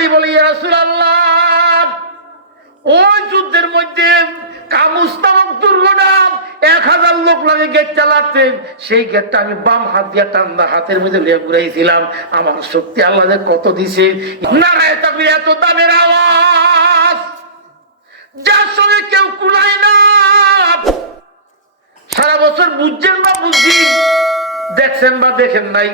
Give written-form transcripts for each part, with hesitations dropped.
আলী বলে, ইয়া রাসূলুল্লাহ, ওই যুদ্ধের মধ্যে কামুস নামক দুর্ঘটনা 1000 লোক লাগে গেট চালাতে, সেই গেটটা আমি বাম হাত দিয়ে টান্দা হাতের মধ্যে ঘুরাইছিলাম। আমার শক্তি আল্লাহ যে কত দিছে। নারায়ে তাকবীর, এত দামের আওয়াজ যার সঙ্গে কেউ কুলায় না। সারা বছর বুঝছেন বা বুঝছি, দেখছেন বা দেখেন নাই,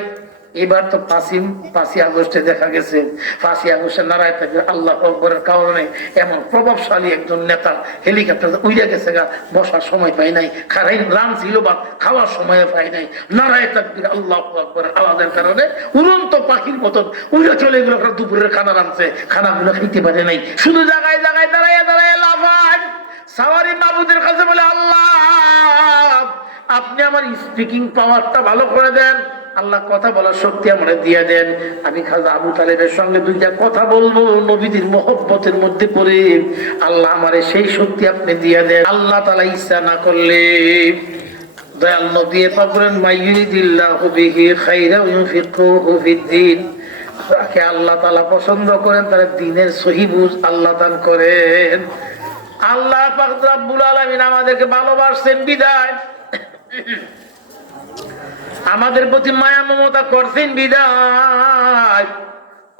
এবার তো 5ই আগস্টে দেখা গেছে, 5ই আগস্টে নারায়ে তাকবীর আল্লাহু আকবারের কারণে এমন প্রভাবশালী একজন নেতা হেলিকপ্টার উড়ে গেছে, বসার সময় পাই নাই, খারাই রান ছিল বা খাওয়ার সময় পাই নাই। নারায়ে তাকবীর আল্লাহু আকবারের আওয়াজের কারণে উড়ন্ত পাখির মতন উড়ে চলে গেল। দুপুরের খানা রাঁধছে, খানাগুলো খেতে পারে নাই, শুধু জায়গায় জায়গায় দাঁড়ায় দাঁড়ায় লাফায়। সাওয়ারি মাবুদের কাছে বলে, আল্লাহ আপনি আমার স্পিকিং পাওয়ারটা ভালো করে দেন, আল্লাহ কথা বলার শক্তি আমরা দিয়ে দেন। আমি খাজা আবু তালেবের সঙ্গে 2টা কথা বলবো নবীদের মহব্বতের মধ্যে পড়ে, আল্লাহ আমারে সেই শক্তি আপনি দিয়ে দেন। আল্লাহ তাআলা ইচ্ছা না করলে দয়াল নবী পাক বলেন, মাইয়ুরিদিল্লাহু বিহি খাইরা ইউফিকুহু ফিদ্দীন, যাকে আল্লাহ তাআলা পছন্দ করেন তার দ্বীনের সহি বুঝ আল্লাহ দান করেন। আল্লাহ পাক রব্বুল আলামিন আমাদেরকে ভালোবাসেন বিদায়, আমাদের প্রতি মায়া মমতা করছেন বিদায়,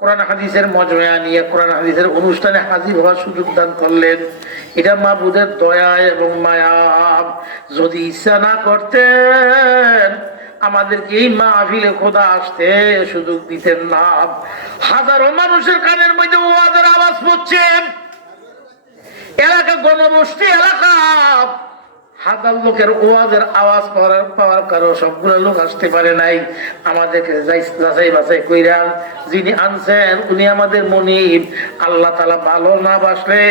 কোরআন হাদিসের মজমা নিয়ে কোরআন হাদিসের অনুষ্ঠানে হাজির হওয়ার সুযোগ দান করলেন। এটা মাবুদের দয়া এবং মায়া। যদি ইচ্ছা না করতেন আমাদেরকে এই মাহফিলে খোদা আসতে সুযোগ দিতেন না। হাজারো মানুষের কানের মধ্যে ওয়াজের আওয়াজ পড়ছে, এলাকা গণবসতি এলাকা, 1000 লোকের ওয়াজের আওয়াজ পাওয়ার কারণ সবগুলো লোক আসতে পারে নাই। আমাদেরকে যাচাই বাছাই কইরা যিনি আনছেন উনি আমাদের মনিব। আল্লাহ তাআলা ভালো না বাসলে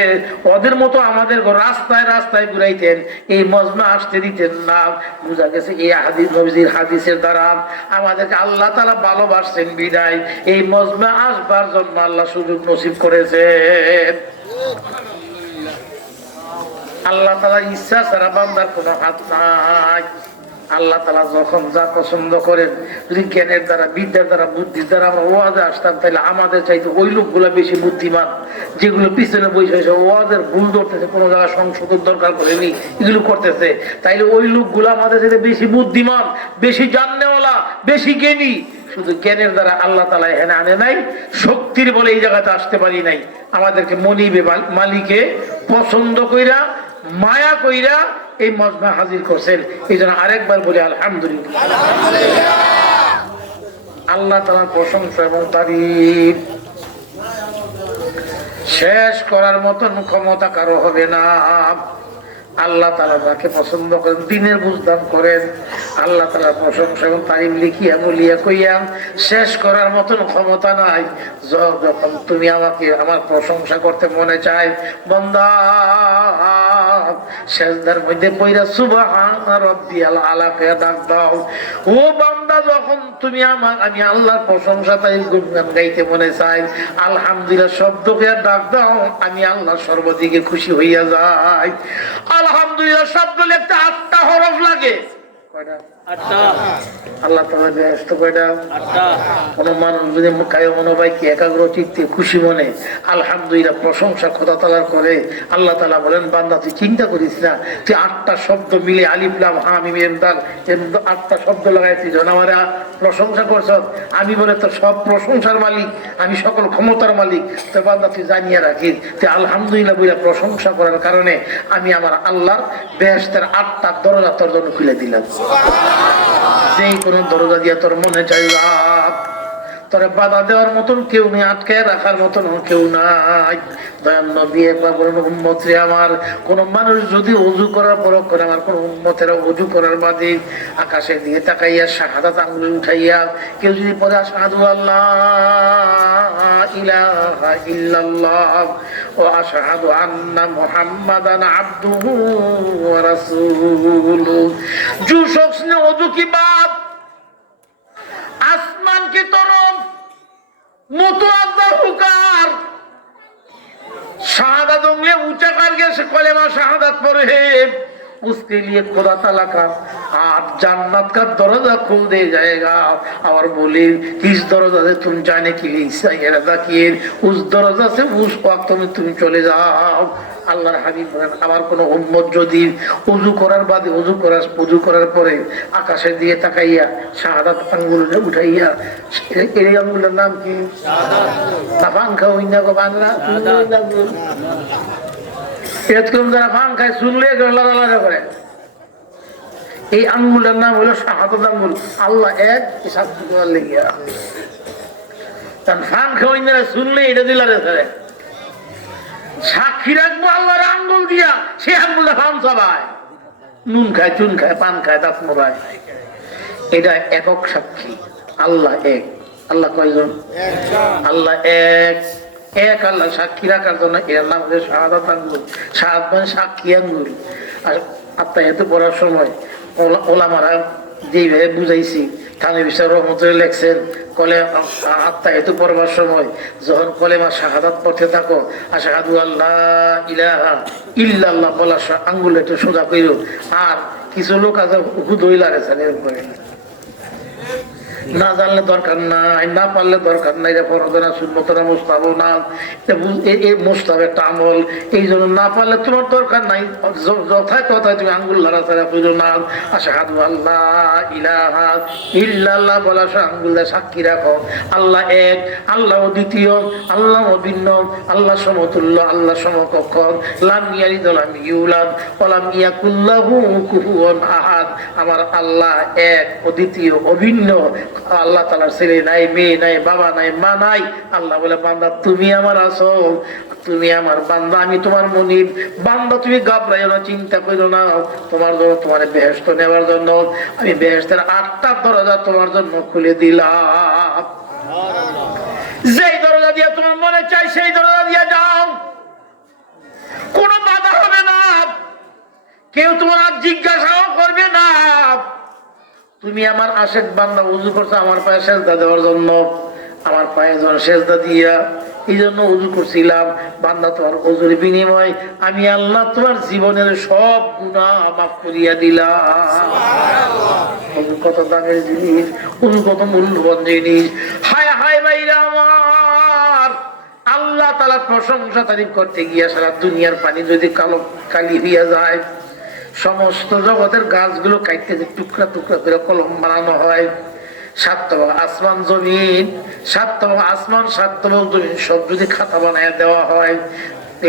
ওদের মতো আমাদের রাস্তায় রাস্তায় ঘুরাইতেন, এই মজমা আসতে দিতেন না। বুঝা গেছে এই হাদিস নবীর হাদিসের দ্বারা আমাদেরকে আল্লাহ তাআলা ভালোবাসছেন বিদায় এই মজমা আসবার জন্য আল্লাহ সুযোগ নসিব করেছেন। আল্লাহ তাআলার ইচ্ছা ছাড়া বান্দার কোনো হাত নাই। আল্লাহ তাআলা যখন যা পছন্দ করেন, যদি জ্ঞানের দ্বারা বিদ্যার দ্বারা বুদ্ধির দ্বারা আমরা ওয়াজে আসতাম, তাহলে আমাদের চাইতে ওই লোকগুলা বেশি বুদ্ধিমান, যেগুলো পিছনে বসে ওয়াজের ভুল ধরতেছে, কোনো জায়গায় সংশোধন দরকার পড়েনি, এগুলো করতেছে, তাইলে ওই লোকগুলো আমাদের চাইতে বেশি বুদ্ধিমান, বেশি জাননেওয়ালা, বেশি জ্ঞানী। শুধু জ্ঞানের দ্বারা আল্লাহ তাআলা এখানে আনে নাই, শক্তির বলে এই জায়গাতে আসতে পারি নাই। আমাদেরকে মনিবে মালিকে পছন্দ কইরা মায়া কইরা এই মজমা হাজির করছেন। এই জন্য আরেকবার বলি আলহামদুলিল্লাহ। আল্লাহ তাআলার প্রশংসা এবং তারিফ শেষ করার মতন ক্ষমতা কারো হবে না। আল্লাহ তাআলা যাকে পছন্দ করেন দ্বীনের বুঝদান করেন। আল্লাহ তাআলার প্রশংসা এবং তারিফ লিখিয়া বলিয়া কইয়া শেষ করার মতন ক্ষমতা নাই। যখন তুমি আমাকে আমার প্রশংসা করতে মনে চায়, বান্দা সেজদার মধ্যে পইরা সুবহান রাব্বিয়াল আলা কে ডাক দাও। ও বান্দা, যখন তুমি আমি আল্লাহর প্রশংসা তারিফ গুণগান গাইতে মনে চাই, আলহামদুলিল্লাহ শব্দকে ডাক দাও, আমি আল্লাহ সর্বদিকে খুশি হইয়া যাই। আলহামদুলিল্লাহ শব্দ লিখতে 8টা হরফ লাগে। কয়টা? 8টা। আল্লাহ তাআলা বেহেশত কয়টা? 8টা। কোন মানুষ যদি কায় মনোবাইকে একাগ্র চিত্তে খুশি মনে আলহামদুলিল্লাহ প্রশংসা খোদা তাআলার করে, আল্লাহ তাআলা বলেন, বান্দা তুই চিন্তা করিস না, তুই 8টা শব্দ মিলে আলিফ লাম হা মিম মিম দাল 8টা শব্দ লাগাইছিস, আমার প্রশংসা করছ। আমি বলে তো সব প্রশংসার মালিক, আমি সকল ক্ষমতার মালিক। তো বান্দা তুই জানিয়ে রাখিস, তুই আলহামদুলিল্লাহ বলে প্রশংসা করার কারণে আমি আমার আল্লাহর বেহেশতের 8টা দরজা তোর জন্য খুলে দিলাম। যেই কোনো দরজা দিয়া তোর মনে চাই তোরে বাধা দেওয়ার মতন কেউ নেই, আটকে রাখার মতন কেউ নাই। দয়াল নবী একবার বলেন, উম্মত রে আমার, কোন মানুষ যদি ওযু করার পর করে, আমার কোন উম্মতেরা ওযু করার বাদে আকাশের দিকে তাকাইয়া শাহাদাত আঙ্গুল উঠাইয়া কেউ যদি পরে আশহাদু আল্লাহ ইলাহা ইল্লাল্লাহ ওয়া আশহাদু আন্না মুহাম্মাদান আবদুহু ওয়া রাসূলুহু, जो शख्स ने वजू की बात आसमान की तरफ मुतवज्जा होकर शहादत उंगली ऊंचा करके कलेमा शहादत पढ़े, उसके लिए खुदा ताला का আর জান্নাত का दरवाजा खुल दे जाएगा और बोले किस दरवाजा से तुम जाने के लिए इरादा किए उस दरवाजा से उस वक्त में तुम चले जाओ। আল্লাহর হাবিব বলেন আমার কোন উম্মত যদি ওযু করার বাদে ওযু করার পরে আকাশের দিকে তাকাইয়া শাহাদাত আঙ্গুলটা উঠাইয়া, এই আঙ্গুলের নাম কি? শাহাদাত। পান খাও ইন্না গো বাংলা এরকম যারা পান খায় শুনলে লালা করে, এই আঙ্গুলের নাম হলো শাহাদাত আঙ্গুল। আল্লাহ এক শাস্তি দেওয়ার লেগিয়া পান খাও ইন্না শুনলে এটা দিলারে ধরে সাক্ষী রাখবো আল্লাহর আঙ্গুল দিয়া, সে আঙ্গুলটা ফান চাবায়, নুন খায়, চুন খায়, পান খায়, দাঁত মোড়ায়। এটা একক সাক্ষী। আল্লাহ এক। আল্লাহ কয়জন? আল্লাহ এক। এক আল্লাহ সাক্ষী রাখার জন্য এর নাম হচ্ছে শাহাদাত আঙ্গুল। শাহাদ মানে সাক্ষী আঙ্গুল। আর আত্মাহিয়াত পড়ার সময় ওলামারা যেভাবে বুঝাইছি, থানভী সাহেব রহমতুল্লাহ লেখছেন, আত্মাহিয়াত পড়বার সময় যখন কলেমা শাহাদাত পড়তে থাকো, আশহাদু আল্লা ইলাহা ইল্লাল্লাহ বলার আঙ্গুল একটু সোজা কইরো। আর কিছু লোক আছে হুদই লাগেছেন এরকম, না জানলে দরকার নাই, না পারলে দরকার নাই, এটা ফরজ না, সুন্নত না, মুস্তাহাব না, মুস্তাহাব একটা আমল। এই জন্য না পারলে তোমার দরকার নাই, যথায় তথায় তুমি আঙ্গুল লড়াছাড়া করো না। আশহাদু আল্লা ইলাহা ইল্লাল্লাহ বলার আঙ্গুল সাক্ষী রাখো আল্লাহ এক, আল্লাহ দ্বিতীয়, আল্লাহ অভিন্ন, আল্লাহ সমতুল্য, আল্লাহ সমকক্ষ, লাম ইয়ালিদ ওয়া লাম ইউলাদ ওয়া লাম ইয়াকুল লাহু কুফুয়ান আহাদ। আমার আল্লাহ এক, অদ্বিতীয়, অভিন্ন। আল্লাহ তাআলার ছেলে নাই, মেয়ে নাই, বাবা নাই, মা নাই। আল্লাহ বলে বান্দা তুমি আমার আছো, তুমি আমার বান্দা, আমি তোমার মুনিব। বান্দা তুমি ঘাবড়াইও না, চিন্তা করো না, তোমার জন্য, তোমার বেহেশত নেওয়ার জন্য আমি বেহেশতের 8টা দরজা তোমার জন্য খুলে দিলাম। যেই দরজা দিয়ে তোমার মনে চাই সেই দরজা দিয়ে যাও, কোনো বাধা হবে না, কেউ তোমার আর জিজ্ঞাসাও করবে না। তুমি আমার আশেক বান্দা, উযু করছো আমার পায়ে সেজদা দেওয়ার জন্য, আমার পায়ে যখন সেজদা দিয়া এই জন্য উযু করছিলাম, বান্দা তোমার উযুর বিনিময় আমি আল্লাহ তোমার জীবনের সব গুনাহ মাফ করিয়া দিলাম। উযু কত দামের জিনিস, উযু কত মূল্যবান জিনিস। হায় হায় ভাইরা আমার, আল্লাহ তাআলার প্রশংসা তারিফ করতে গিয়া সারা দুনিয়ার পানি যদি কালি হইয়া যায়, সমস্ত জগতের গাছগুলো কাটতে যে টুকরা টুকরা করে কলম বানানো হয়, 7 তবা আসমান জমিন, 7 তবা আসমান, 7 তবা জমিন সব যদি খাতা বানায় দেওয়া হয়,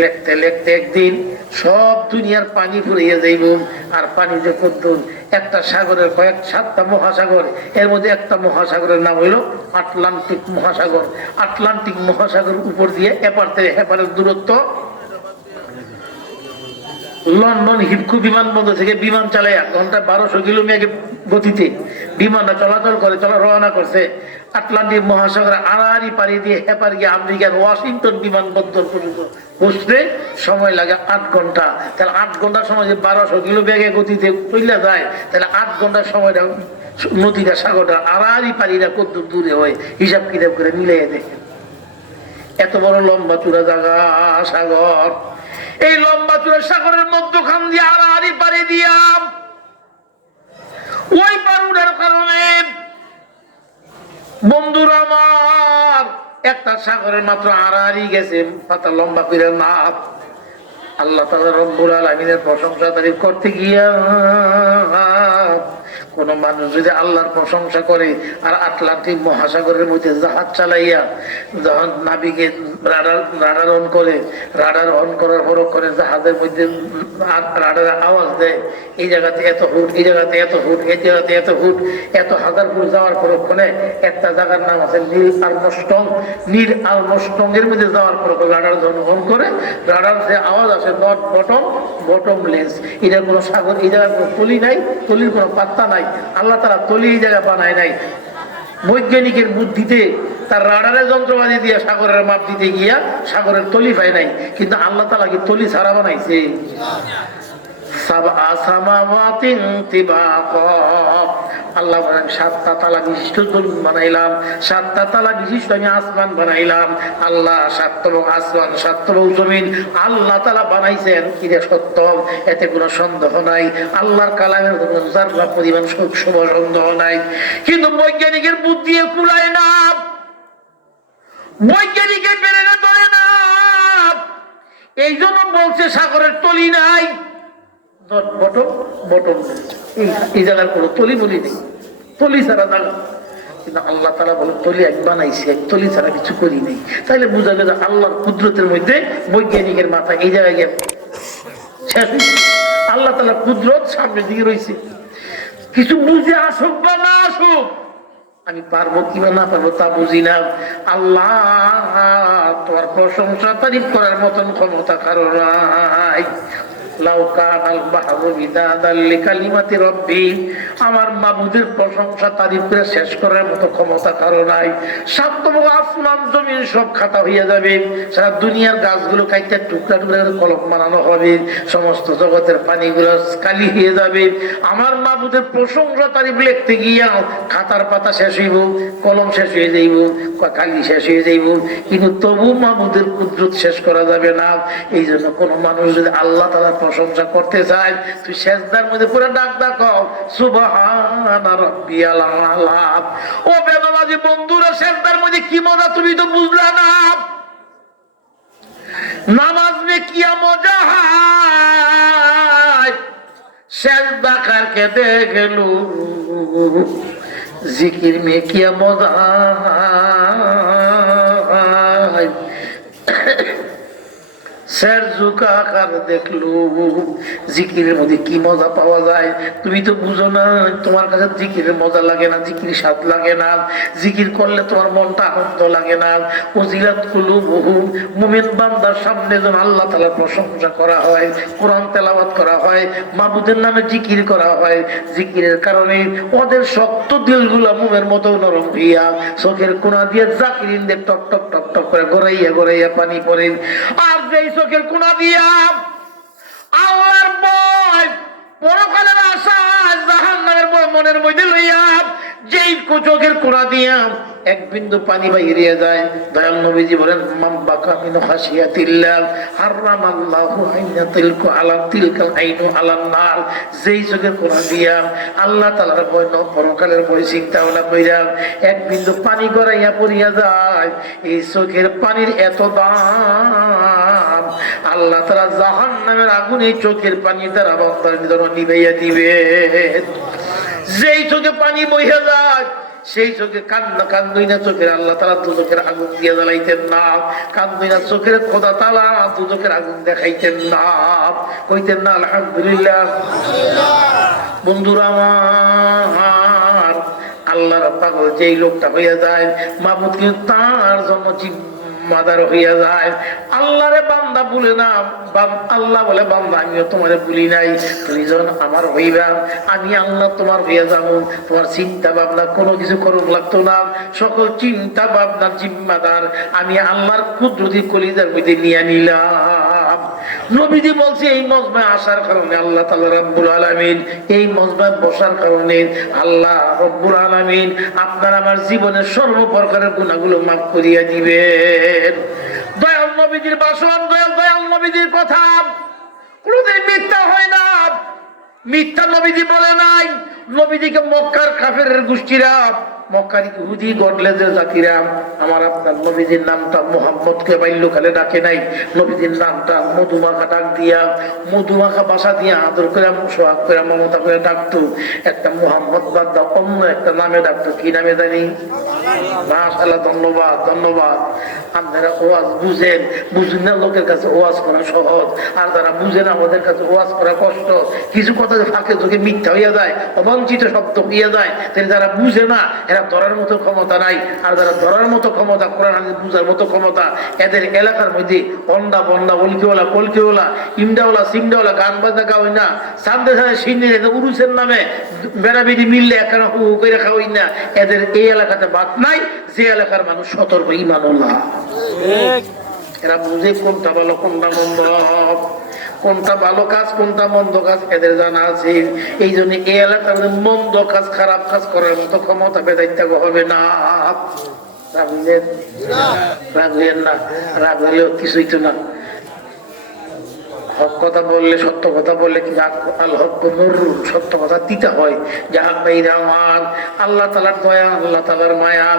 লিখতে লিখতে একদিন সব দুনিয়ার পানি ফুরিয়ে যাইব। আর পানি যে কদ্দুর, একটা সাগরের কয়েক 7টা মহাসাগর, এর মধ্যে একটা মহাসাগরের নাম হইল আটলান্টিক মহাসাগর। আটলান্টিক মহাসাগর উপর দিয়ে এপার থেকে হেপারের দূরত্ব লন্ডন হিপকু বিমানবন্দর থেকে বিমান চালায় ঘন্টায় 1200 কিলোমিটার গতিতে বিমানটা চলাচল করে, রওনা করছে আটলান্টিক মহাসাগরে আড়াআড়ি পাড়ি দিয়ে হেপার গিয়ে আমেরিকার ওয়াশিংটন বিমানবন্দর পর্যন্ত পৌঁছতে সময় লাগে 8 ঘন্টা। তাহলে 8 ঘন্টার সময় যে 1200 কিলোমিটার গতিতে চলে যায়, তাহলে 8 ঘন্টার সময়টা নদীটা, সাগরটা, আড়াআড়ি পাড়িটা কত দূরে হয় হিসাব কিতাব করে মিলিয়ে দেখে। এত বড় লম্বা চূড়া জায়গা সাগর, এই লম্বা চূড়া সাগরের মধ্যখান দিয়ে আড়াআড়ি পাড়ি দিয়া ওই পারুটার কারণে বন্ধুরা আমার একটা সাগরের মাত্র আড়াআড়ি গেছে পাতা লম্বা করে নাপ। আল্লাহ তাআলা রব্বুল আলামিনের প্রশংসা তারিফ করতে গিয়া কোন মানুষ যদি আল্লাহর প্রশংসা করে আর আটলান্টিক মহাসাগরের মধ্যে জাহাজ চালাইয়া যখন নাবিকে রাডার অন করে, রাডার অন করার পর করে জাহাজের মধ্যে রাডারের আওয়াজ দেয়, এই জায়গাতে এত ফুট, এই জায়গাতে এত ফুট, এই জায়গাতে এত ফুট, এত হাজার ফুট যাওয়ার পরক্ষণে একটা জায়গার নাম আছে নীল আর্মস্ট্রং। নীল আর্মস্ট্রং এর মধ্যে যাওয়ার পর রাডার যখন অন করে, রাডার যে আওয়াজ আসে নট বটম, বটমলেস। এটা কোনো সাগর, এই জায়গায় কোনো তলি নাই, তলির কোনো পাত্তা নাই। আল্লাহ তাআলা তলি এই জায়গায় বানায় নাই। বৈজ্ঞানিকের বুদ্ধিতে তার রাডারের যন্ত্রপাতি দিয়ে সাগরের মাপ দিতে গিয়া সাগরের তলি পায় নাই, কিন্তু আল্লাহ তাআলা কি তলি ছাড়া বানাইছে? সাবআ সামাওয়াতিন তিবাকা। আল্লাহ বলেন 7টা তালা বিশিষ্ট জমিন বানাইলাম, 7টা তালা বিশিষ্ট আমি আসমান বানাইলাম। আল্লাহ 7তম আসমান 7তম জমিন আল্লাহ তাআলা বানাইছেন, কি রে সত্য, এতে কোনো সন্দেহ নাই। আল্লাহর কালামের যারা পরিমাণ শুভ সন্দেহ নাই। কিন্তু বৈজ্ঞানিকের বুদ্ধি কুলায় না, বৈজ্ঞানিকের বেরেনে ধরে না। এই জন্য বলছে সাগরের তলি নাই, এই জায়গার কোনো তলি বলি নেই, তলি ছাড়া জায়গা। কিন্তু আল্লাহ তাআলা বলে তলি এক বানাইছে, এক তলি ছাড়া কিছু করি নেই। তাইলে বোঝা গেল আল্লাহর কুদরতের মধ্যে বৈজ্ঞানিকের মাথা এই জায়গায় গিয়ে শেষ হয়েছে। আল্লাহ তাআলার কুদরত সামনের দিকে রয়েছে। কিছু বুঝে আসুক বা না আসুক, আমি পারবো কিংবা না পারবো তা বুঝি না। আল্লাহ তোমার প্রশংসা তারিফ করার মতন ক্ষমতা কারো নাই। আমার মাবুদের প্রশংসা তারিফ করে শেষ করার মতো ক্ষমতা কারো নাই। 7তম আসমান জমিন সব খাতা হইয়া যাবে, সারা দুনিয়ার গাছগুলো কাইতে টুকরা টুকরা করে কলম বানানো হবে, সমস্ত জগতের পানিগুলো কালি হয়ে যাবে। আমার মাবুদের প্রশংসা তারিফ লিখতে গিয়া খাতার পাতা শেষ হইব, কলম শেষ হয়ে যাইব, কালি শেষ হয়ে যাইব, কিন্তু তবু মাবুদের কুদরত শেষ করা যাবে না। এই জন্য কোন মানুষ যদি আল্লাহ তাআলার প্রশংসা করতে চায়, তুই সেজদার মধ্যে পুরো ডাক দাও সুবহানা রাব্বিয়াল আলা। ও বেনামাজি বন্ধুরা, সেজদার মধ্যে কি মজা তুমি তো বুঝলা না। নামাজ মে কিয়া মজা হয়, সেজদা করকে দেখ লো, জিকির মে কিয়া মজা হয়, স্যার ঝুঁকা আকার দেখলো। জিকিরের মধ্যে কি মজা পাওয়া যায় তুমি তো বুঝো না। তোমার কাছে জিকিরের মজা লাগে না, জিকির স্বাদ লাগে না, জিকির করলে তোমার মনটা আনন্দ লাগে না। ওজিলাত কুলুবুহুম, মুমিন বান্দার সামনে যখন আল্লাহ তাআলার প্রশংসা করা হয়, কোরআন তেলাওয়াত করা হয়, মাবুদের নামে জিকির করা হয়, জিকিরের কারণে ওদের শক্ত দিলগুলা মোমের মতো নরম হইয়া চোখের কোনা দিয়ে জাকিরিনদের টক টক টক টক করে গড়াইয়া গড়াইয়া পানি পড়ে। আর যেই চোখের কোনা দিয়া আল্লাহর ভয়, পরকালের আশা, জাহান্নামের ভয় মনের মধ্যে লইয়া যেই চোখের কোনা দিয়া এক বিন্দু পানি বাইরে যায়, দয়াল নবীজি বলেন মান বাকা মিন খাশিয়াতিল্লাহ হারামাল্লাহু আইনাতিলকু আলা তিলকাল আইনু আলান নার। যেই চোখের কোনা দিয়া আল্লাহ তাআলার ভয়, পরকালের ভয় চিন্তা ভাবনা কইরা এক বিন্দু পানি গড়াইয়া পড়িয়া যায়, এই চোখের পানির এত দাম, আল্লাহ তাআলা জাহান্নামের আগুন এই চোখের পানি দ্বারা বান্দার ভিতর নিভাইয়া দিবে। যেই চোখে পানি বইয়া যায়, সেই চোখে কান্না কান্দই না চোখের আল্লাহ তাআলা দুজকের আগুন দিয়ে জ্বালাইতেন না, কান্দই না চোখের খোদা তাআলা দুজকের আগুন দেখাইতেন না, কইতেন না আলহামদুলিল্লাহ। বন্ধুরা আমার, আল্লাহর পাগল যেই লোকটা হইয়া যায়, মাবুদ কিন্তু তার জন্য জিম্মাদার হইয়া যায়। আল্লাহরে বান্দা বলে না, আল্লাহ বলে বান্দা আমিও তোমারে বলি নাই, তুমি যখন আমার হইবা আমি আল্লাহ তোমার হইয়া যাবো। তোমার চিন্তা ভাবনা কোনো কিছু করুন লাগতো না, সকল চিন্তা ভাবনার জিম্মাদার আমি আল্লাহর কুদরতি কলিজার মধ্যে নিয়ে নিলাম। নবীজি বলছে এই মজমায় আসার কারণে আল্লাহ তাআলা রব্বুল আলামিন, এই মজমায় বসার কারণে আল্লাহ রব্বুল আলামিন আপনার আমার জীবনের সর্বপ্রকারের গুনাহগুলো মাফ করিয়া দিবেন। দয়াল নবীজির ভাষণ, দয়াল নবীজির কথা কোনদিন মিথ্যা হয় না। মিথ্যা নবীজি বলে নাই। নবীজিকে মক্কার কাফেরের গোষ্ঠীরা, মক্কার ইহুদি গডলেজের জাতিরা আমার আপনার নবীজির নামটা মুহাম্মদকে বাল্যকালে ডাকে নাই, নবীজির নামটা মধুমাখা ডাক দিয়া, মধুমাখা বাসা দিয়া আদর করে সোহাগ করে মমতা করে ডাকতো। একটা মুহাম্মদ বাদ দাও অন্য একটা নামে ডাকতো, কি নামে জানি? মাশাআল্লাহ, ধন্যবাদ ধন্যবাদ। আপনারা ওয়াজ বুঝেন, বুঝেন না লোকের কাছে ওয়াজ করা সহজ, আর যারা বুঝেন আমাদের কাছে ওয়াজ করা কষ্ট। কিছু কথা ফাঁকে চোখে মিথ্যা হইয়া যায়, অবাঞ্ছিত শব্দ হইয়া যায়, তাহলে যারা বুঝে না এরা ধরার মতো ক্ষমতা নাই। আর যারা ধরার মতো ক্ষমতা, কোরআন হাদিস বুঝার মতো ক্ষমতা, এদের এলাকার মধ্যে অন্ডা বন্ডা ওলকিওয়ালা কলকিওয়ালা ইমডাওয়ালা সিমডাওয়ালা গান বাজনা গাওয়াই না, সামনে সামনে সিন্নি উরুসের নামে বেড়াবেড়ি মিললে একখানা হু হু করে খাওয়াই না। এদের এই এলাকাতে বাদ নাই, যে এলাকার মানুষ সতর্ক ইমানুল্লাহ, এরা বুঝে কোনটা ভালো কোনটা মন্দ। কোনটা ভালো কাজ কোনটা মন্দ কাজ এদের জানা আছে। এই জন্য এই এলাকার মন্দ কাজ খারাপ কাজ করার মতো ক্ষমতা বেদাইতে হবে না। রাগ হইলেন না, রাগ হইলেও কিছুই তো না। হক কথা বললে, সত্য কথা বললে কি আল হক মররুন, সত্য কথা দিতে হয়। যাহা বাইরে আমার আল্লাহ তাআলার দয়া, আল্লাহ তাআলার মায়া।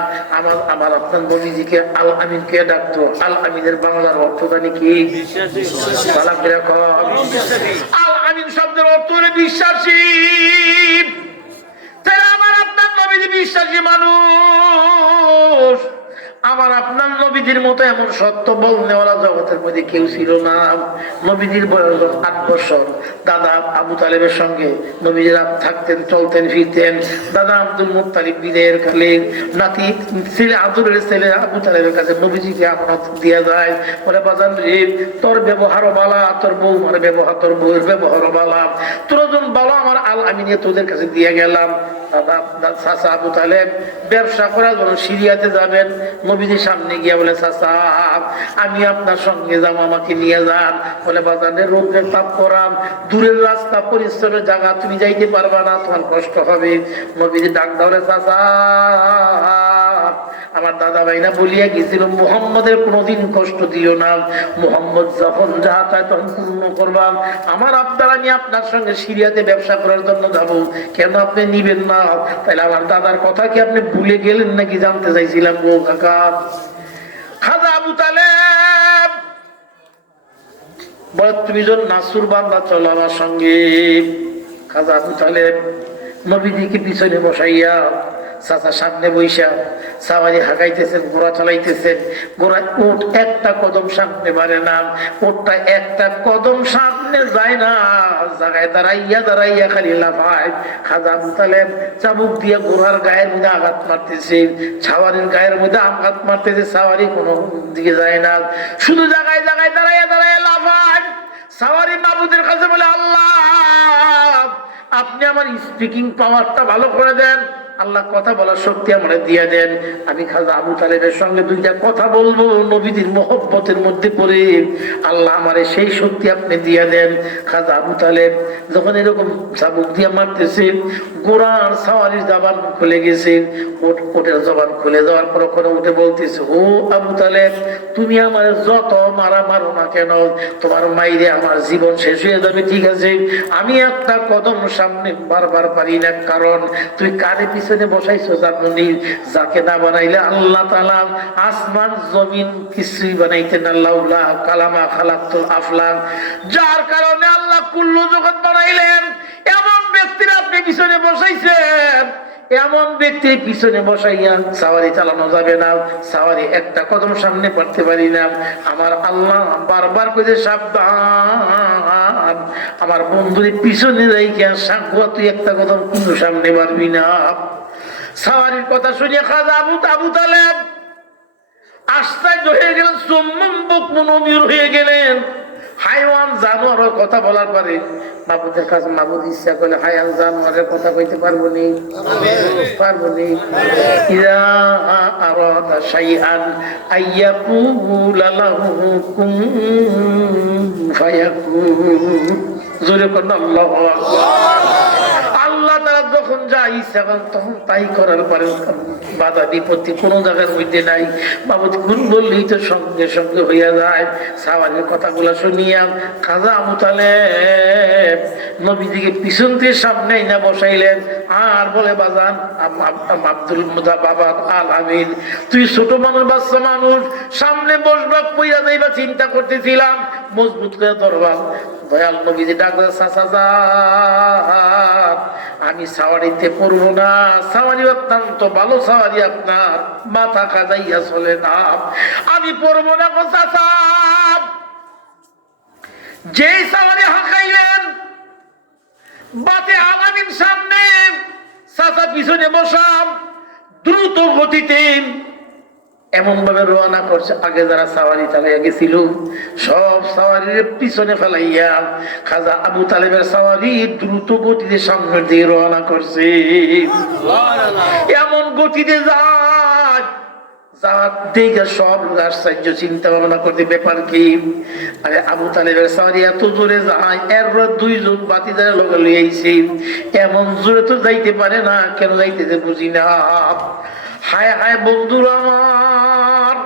আমার আপনার নবীজিকে আল আমিন কে ডাকতো? আল আমিনের বাংলার অর্থ জানি কি? আল আমিন শব্দের অর্থ হলো বিশ্বাসী। তাহলে আমার আপনার নবীজি বিশ্বাসী মানুষ। আমার আপনার নবীজির মতো এমন সত্য বলনেওয়ালা জগতের মধ্যে কেউ ছিল না। নবীজির বয়স 8 বছর। দাদা আবু তালেবের সঙ্গে নবীজিরা থাকতেন, চলতেন, ফিরতেন। দাদা আব্দুল মুত্তালিব বিদের কালে নাতি ছেলে আদরের ছেলে আবু তালেবের কাছে নবীজিকে আমানত দিয়া যায়। বলে বাজান রে, তোর ব্যবহার বালা, তোর বউমার ব্যবহার, তোর বউয়ের ব্যবহার বালা, তোর জন বালা আমার আল আমিনে তোদের কাছে দিয়ে গেলাম। দাদা চাচা আবু তালেব ব্যবসা করার জন্য সিরিয়াতে যাবেন। নবীজির সামনে গিয়া বলে চাচা আমি আপনার সঙ্গে যাব, আমাকে নিয়ে যান। বলে বাজানের রোদ্রের তাপ করাম, দূরের রাস্তা, পরিশ্রমের জায়গা, তুমি যাইতে পারবা না, তোমার কষ্ট হবে। নবীজি ডাক দাও, চাচা আমার দাদা ভাইরা বলিয়া গেছিল মুহাম্মদের কোনোদিন কষ্ট দিও না, মুহাম্মদ যখন যাহা চায় তখন পূর্ণ করবা। আমার আপনার আমি আপনার সঙ্গে সিরিয়াতে ব্যবসা করার জন্য যাবো, কেন আপনি নিবেন না? তাহলে আমার দাদার কথা কি আপনি ভুলে গেলেন নাকি জানতে চাইছিলাম গো কাকা। খাজা আবু তালেব বলে তুমি যখন নাসুর বান্দা চলো আমার সঙ্গে। খাজা আবু তালেব নবীজিকে পিছনে বসাইয়া চাচা সামনে বৈশা সাওয়ারি হাঁকাইতেছেন, ঘোড়া চালাইতেছেন। ঘোড়া উট একটা কদম সামনে বাড়ে না, উটটা একটা কদম সামনে যায় না, জায়গায় দাঁড়াইয়া দাঁড়াইয়া খালি লাফায়। খাজা আবু তালেব চাবুক দিয়ে ঘোড়ার গায়ের মধ্যে আঘাত মারতেছে, সাওয়ারির গায়ের মধ্যে আঘাত মারতেছে, সাওয়ারি কোনো দিকে যায় না, শুধু জায়গায় জায়গায় দাঁড়াইয়া দাঁড়াইয়া লাফায়। সাওয়ারি মাবুদের কাছে বলে আল্লাহ আপনি আমার স্পিকিং পাওয়ারটা ভালো করে দেন, আল্লাহ কথা বলার শক্তি আমরা দিয়ে দেন। আমি খাজা আবু তালেবের সঙ্গে দুইটা কথা বলবো নবীদের মহব্বতের মধ্যে পড়ে, আল্লাহ আমারে সেই শক্তি আপনি দিয়ে দেন। খাজা আবু তালেব যখন এরকম চাবুক দিয়ে মারতেছে, গোড়ার সাওয়ারির জবান খুলে গেছে। ওটের জবান খুলে যাওয়ার পর ওখানে উঠে বলতেছে, ও আবু তালেব তুমি আমার যত মারা মারো না কেন, তোমার মাইরে আমার জীবন শেষ হয়ে যাবে, ঠিক আছে, আমি একটা কদম সামনে বারবার পারি না, কারণ তুই কানে পিছনে বসাইছো জানি, যাকে না বানাইলে আল্লাহ তাআলা আসমান জমিন কিছুই বানাইতেন না, লাউলা কালামা খালাকতুল আফলাক, যার কারণে আল্লাহ কুল্লু জগৎ বানাইলেন। এমন ব্যক্তিরা আপনি পিছনে বসাইছেন, এমন ব্যক্তির পিছনে বসাইয়া সাওয়ারি চালানো যাবে না, সাওয়ারি একটা কদম সামনে পড়তে পারি না। আমার আল্লাহ বারবার করে সাবধান, আমার বন্ধুর পিছনে রাইখা সাকুয়া তুই একটা কদম কিন্তু সামনে পারবি না। সাওয়ারির কথা শুনিয়া খাজা আবু তালেব আশ্চর্য হয়ে গেলেন, সুম্মুম বুকমুন অমির হয়ে গেলেন। হাইওয়ান জানোয়ারের কথা বলার পরে মাবুদের কাছে মাবুদ ইচ্ছা করলে হাইওয়ান জানোয়ারের কথা কইতে পারবো নি? পারবো নি? ইযা আরাদা শাইআন আইয়াকুলা লাহু কুন ফায়াকুন। জোরে কোন আল্লাহু আকবার। আল্লাহ তাআলা যখন যা ইচ্ছা করেন তখন তাই করার পরে বাধা বিপত্তি কোনো জায়গার মধ্যে নাই। বাবুদ গুণ বললেই তো সঙ্গে সঙ্গে হইয়া যায়। সাওয়ারের কথাগুলো শুনিয়া খাজা আবু তালেব নবীজিকে পিছন দিয়ে সামনে না বসাইলেন, আর বলে বাজান আব্দুল মুদা বাবা আল আমিন তুই ছোট মানুষ, বাচ্চা মানুষ, সামনে বসবা কইরা যাইবা চিন্তা করতেছিলাম, মজবুত করে ধরবা। দয়াল নবীজি ডাকবে, চাচা আমি সাওয়ারিতে পড়বো না, সাওয়ারি অত্যন্ত ভালো সাওয়ারি, আপনার মাথা কাজাইয়া চলে না, আমি পড়বো না গো চাচা। যে সাওয়ারি হাঁকাইলেন বাতে আলামিন সামনে, চাচা পিছনে বসাম, দ্রুত গতিতে এমন ভাবে রওনা করছে, আগে যারা সাওয়ারি চালাইয়া গেছিল সব সাওয়ারির পিছনে ফেলাইয়া খাজা আবু তালেবের সাওয়ারি দ্রুত গতিতে সামনে দিয়ে রওনা করছে। এমন গতিতে যায় সব আশ্চর্য চিন্তা ভাবনা করতে, ব্যাপার কি? আরে আবু তালেবের সাওয়ারি এত জোরে যায়, এর দুইজন বাতিদার লগে লইয়াইছে, এমন জোরে তো যাইতে পারে না, কেন যাইতেছে বুঝি না। হায় হায় বন্ধুরা আমার,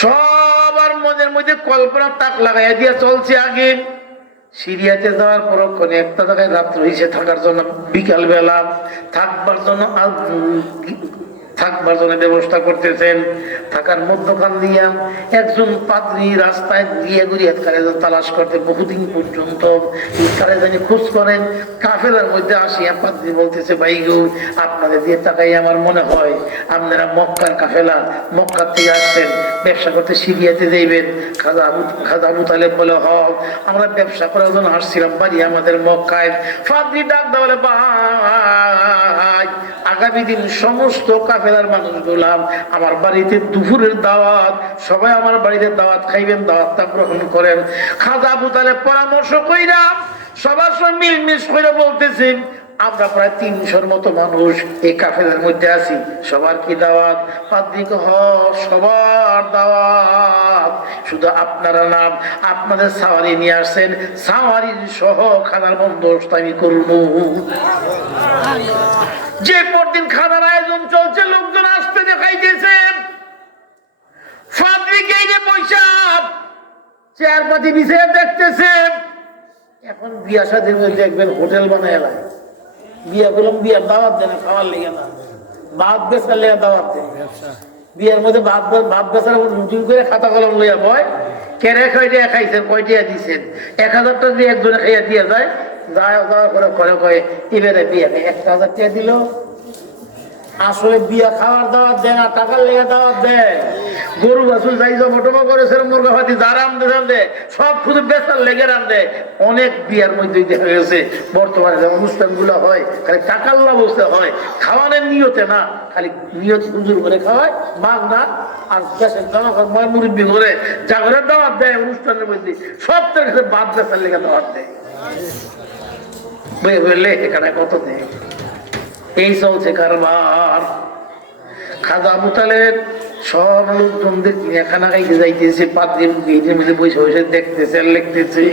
সবার মনের মধ্যে কল্পনা তাক লাগাইয়া দিয়া চলছে। আগে সিরিয়াতে যাওয়ার পর কোন একটা জায়গায় রাত্র হিসেবে থাকার জন্য, বিকাল বেলা থাকবার জন্য ব্যবস্থা করতেছেন। থাকার মধ্যখান দিয়া একজন পাদ্রী রাস্তায় গিয়ে ঘুরিয়ে তালাশ করতে, বহুদিন পর্যন্ত জানি খোঁজ করেন। কাফেলার মধ্যে আসিয়া পাদ্রী বলতেছে, ভাই গো, আপনাদের দিয়ে তাকাই আমার মনে হয় আপনারা মক্কার কাফেলা, মক্কার থেকে আসছেন, ব্যবসা করতে সিরিয়াতে যাইবেন। খাজা আবু তালেব বলে, হ, আমরা ব্যবসা করার জন্য আসছিলাম, বাড়ি আমাদের মক্কায়। পাদ্রী ডাক দেওয়ালে, ভাই, আগামী দিন সমস্ত কাফেলার মানুষগুলা আমার বাড়িতে দুপুরের দাওয়াত, সবাই আমার বাড়িতে দাওয়াত খাইবেন, দাওয়াতটা গ্রহণ করেন। খাজা আবু তালেব পরামর্শ কইরা সবার সঙ্গে মিলমিশ করে বলতেছেন, আমরা প্রায় ৩০০-র মতো মানুষ এই কাফেলার মধ্যে আছি, সবার কি দাওয়াত? পাদ্রীকে, হ, সবার দাওয়াত, শুধু আপনারা নাম, আপনাদের সাওয়ারি নিয়ে আসছেন, সাওয়ারি সহ খানার বন্দোবস্ত আমি করব। যে পরদিন খানার আয়োজন চলছে, লোকজন আসতে দেখাইতেছে, পাদ্রীকে পয়সা চেয়ার পাতি বিছিয়ে দেখতেছে। এখন বিয়া শাদীর মধ্যে দেখবেন হোটেল বানায় এলায়, বিয়া করলাম, বিয়ার দাওয়াত দেন, খাওয়ার লেগে না, ভাত বেচার লেগে দাওয়াত দেন। বিয়ার মধ্যে ভাত বেচার রুটিন করে খাতা কলম লইয়া বয়, কেড়ে কয়টা খাইছেন, কয়টা দিচ্ছেন, ১,০০০ টাকা দিয়ে একজনে খাইয়া দিয়ে যায়, যাওয়ার পরে করে কয়ে এবারে বিয়া ১,০০০ টাকা দিল। আসলে বিয়া খাওয়ার দাওয়াত দেয় না, টাকার লেগে দাওয়াত দেয়। গরু বাছুর যাই জমটমো করেছে, মুরগা ফাতি যা রান্ধে সব শুধু বেচার লেগে রান্ধে। অনেক বিয়ার মধ্যে দেখা গেছে বর্তমানে যে অনুষ্ঠান গুলো হয়, খালি টাকার লাভ হয়, খাওয়ানোর নিয়তে না, খালি নিয়ত হুজুর করে খাওয়ায়, মাঘ না আর দেশের জনগণ ময় মুরব্বী করে জাগরের দাওয়াত দেয়। অনুষ্ঠানের মধ্যে সব কাছে বাদ বেচার লেগে দাওয়াত দেয়, বলে এখানে কত দেয়। এই চলছে কারবার। খাজা আবু তালেব সব লোকজনদের খানা খাইতে যাইতেছে, পাদ্রীর গেটের মধ্যে বসে বসে দেখতেছে আর লিখতেছে।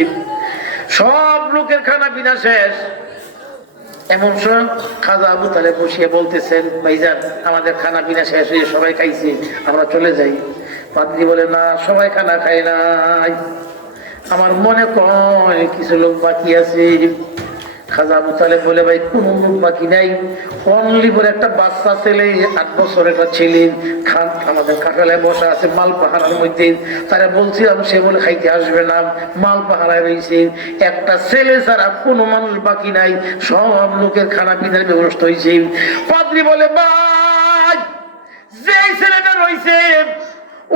সব লোকের খানা পিনা শেষ। এমন সময় খাজা আবু তালেব বসিয়ে বলতেছেন, ভাইজান, আমাদের খানা পিনা শেষ হয়ে সবাই খাইছে, আমরা চলে যাই। পাদ্রী বলে, না, সবাই খানা খায় নাই, আমার মনে কয় কিছু লোক বাকি আছে। খাজা আবু তালেব বলে, ভাই, কোন লোক বাকি নাই, অনলি করে একটা বাচ্চা ছেলে, ৮ বছরের একটা ছেলে খান আমাদের কাফেলায় বসা আছে মাল পাহাড়ের মধ্যে। তারা বলছিলাম, সে বলে খাইতে আসবে না, মাল পাহাড়ায় রয়েছে, একটা ছেলে ছাড়া কোনো মানুষ বাকি নাই, সব লোকের খানা পিনার ব্যবস্থা হয়েছে। পাদ্রী বলে, ভাই, যে ছেলেটা রয়েছে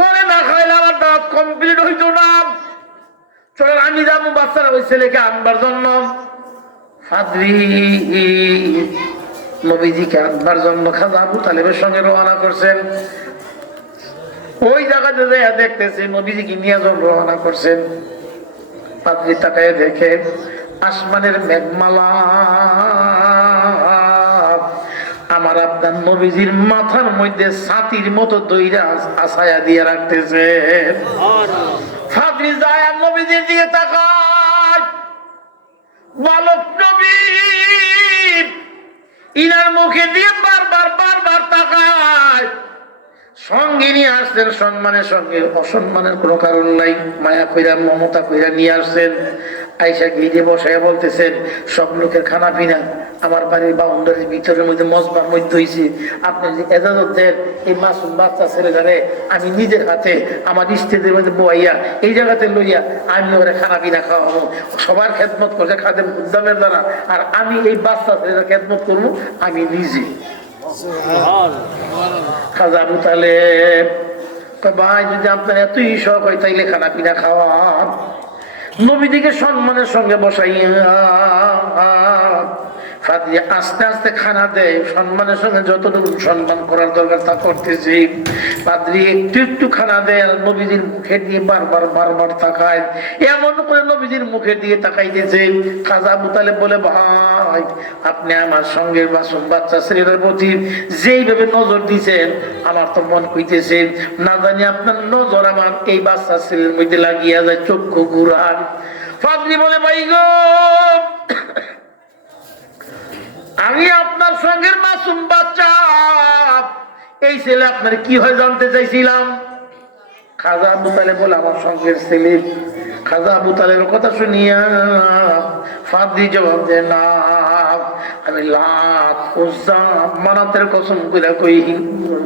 ওরে না খাইলে আমার দাঁত কমপ্লিট হইতো না, চলেন আমি যাবো বাচ্চারা ওই ছেলেকে আনবার জন্য। পাদ্রী নবীজিকে আনবার জন্য খাজা আবু তালেবের সঙ্গে রওনা করছেন। ওই জায়গাতে দেখতেছে নবীজিকে নিয়ে যখন রওনা করছেন, পাদ্রী তাকায় দেখে আসমানের মেঘমালা আমার আপনার নবীজির মাথার মধ্যে ছাতির মতো দইরা আছায়া দিয়ে রাখতেছে। পাদ্রী যায় আর নবীজির দিকে তাকায়, বালক নবী ইনার মুখে দিয়ে বারবার তাকায়। সঙ্গে নিয়ে আসছেন, সম্মানের সঙ্গে, অসম্মানের কোনো কারণ নাই, মায়া কইরা মমতা কইরা নিয়ে আসছেন। আইসা গিয়ে বসায় বলতেছেন, সব লোকের খানা পিনা আমার বাড়ির বাউন্ডারির ভিতরের মধ্যে মজবার মধ্যে হয়েছে, আপনি যদি এজাজত দেন এই মাসুম বাচ্চা ছেলেটারে আমি নিজের হাতে আমার স্ত্রীদের মধ্যে বইয়া এই জায়গাতে লইয়া আমি ওরা খানা পিনা খাওয়াবো, সবার খেদমত করছে খাদেম উদ্দামের দ্বারা, আর আমি এই বাচ্চা ছেলেটা খেদমত করবো আমি নিজে। খাজা আবু তালেব, ভাই, যদি আপনার এতই শখ হয় তাইলে খানা পিনা খাওয়ান। নবীদিকে সম্মানের সঙ্গে বসাইয়া ফাদরি আস্তে আস্তে খানা দেয়, সম্মানের সঙ্গে যতটুকু সম্মান করার দরকার তা করতেছি। পাদ্রী একটু একটু খানা দেয়, নবীজির মুখে দিয়ে বারবার বারবার তাকায়, এমন করে নবীজির মুখে দিয়ে তাকাইতেছে। খাজা আবু তালেব বলে, ভাই আপনি আমার সঙ্গে মাসুম বাচ্চা ছেলেটার প্রতি যেইভাবে নজর দিয়েছেন, আমার তো মন কইতেছে না জানি আপনার নজর আমার এই বাচ্চা ছেলের মধ্যে লাগিয়া যায়, চক্ষু ঘুরান। পাদ্রী বলে, ভাই গো, আমি আপনার সঙ্গে মাসুম বাচ্চা, এই ছেলে আপনার কি হয় জানতে চাইছিলাম। খাজা আবু তালেব বলে, আমার সঙ্গের ছেলে। খাজা আবু তালেবের কথা শুনিয়া ফাদরি জবাব দেয়, না, আমি লাত উজ্জা মানাতের কসম কইরা কই,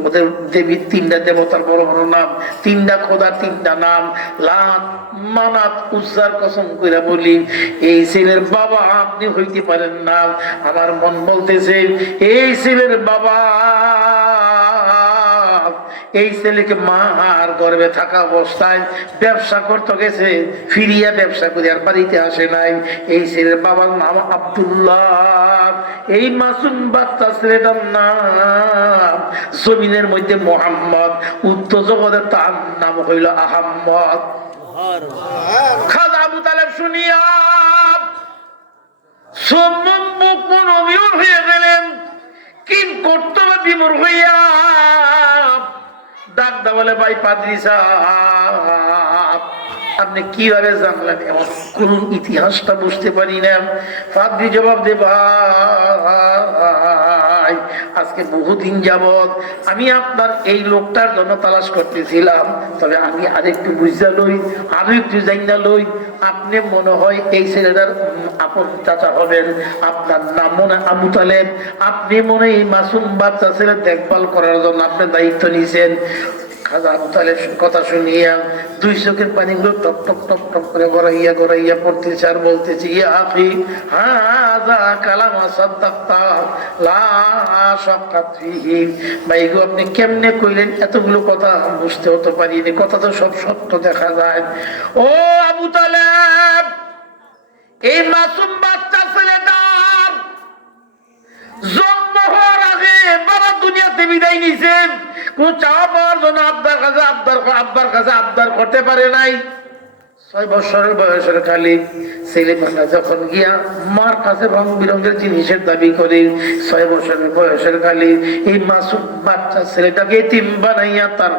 ওদের দেবীর তিনটা দেবতার বড় বড় নাম, তিনটা খোদার তিনটা নাম, লাত মানাত উজ্জার কসম কইরা বলি, এই ছেলের বাবা আপনি হইতে পারেন না। আমার মন বলতেছে এই ছেলের বাবা এই ছেলেকে মা আর গর্ভে থাকা অবস্থায় ব্যবসা করতে গেছে, ফিরিয়া ব্যবসা করে আর বাড়িতে আসে নাই। এই ছেলের বাবার নাম আব্দুল্লাহ, এই মাসুম বাচ্চা ছেলেটার নাম জমিনের মধ্যে মোহাম্মদ, উত্তর জগতে তার নাম হইল আহম্মদ। খাজা আবু তালেব শুনিয়া হয়ে গেলেন, কি করতে হবে বিমূঢ় হইয়া ডাক দা বলে, ভাই পাদ্রী সাহেব আপনি কিভাবে জানলেন, এমন কোন ইতিহাসটা বুঝতে পারি না। পাদ্রী জবাব দে, ভাই আজকে বহুদিন যাবত আমি আপনার এই লোকটার জন্য তালাশ করতেছিলাম, তবে আমি আরেকটু বুঝা লই, আরো একটু জানা লই, আপনি মনে হয় এই ছেলেটার আপন চাচা হবেন, আপনার নাম মনে আবু তালেব, আপনি মনে এই মাসুম বাচ্চা ছেলে দেখভাল করার জন্য আপনি দায়িত্ব নিয়েছেন। খাজা আবু তালেব কথা শুনিয়া দুই চোখের পানিগুলো টপ টপ টপ টপ করে গড়াইয়া গড়াইয়া পড়তেছে আর বলতেছে, ইয়া আখি হাযা কালামা সাদ্দাক্তা লা শাক্কাত ফীহি। ভাই গো, আপনি কেমনে কইলেন, এতগুলো কথা বুঝতে হতে পারিনি, কথা তো সব সত্য দেখা যায়। ও আবু তালেব, এই মাসুম বাচ্চা ছেলেটার জন্ম হওয়ার আগে বাবা দুনিয়াতে বিদায় নিছেন, কোন চাওয়া পাওয়ার জন্য আব্বার কাছে আবদার করতে পারে নাই। 6 বছরের বয়সের খালি ছেলেমেয়েরা যখন গিয়া মার কাছে রং বিরঙের জিনিসের দাবি করে, 6 বছরের বয়সের খালি এই মাসুম বাচ্চা ছেলেটাকে এতিম বানাইয়া তার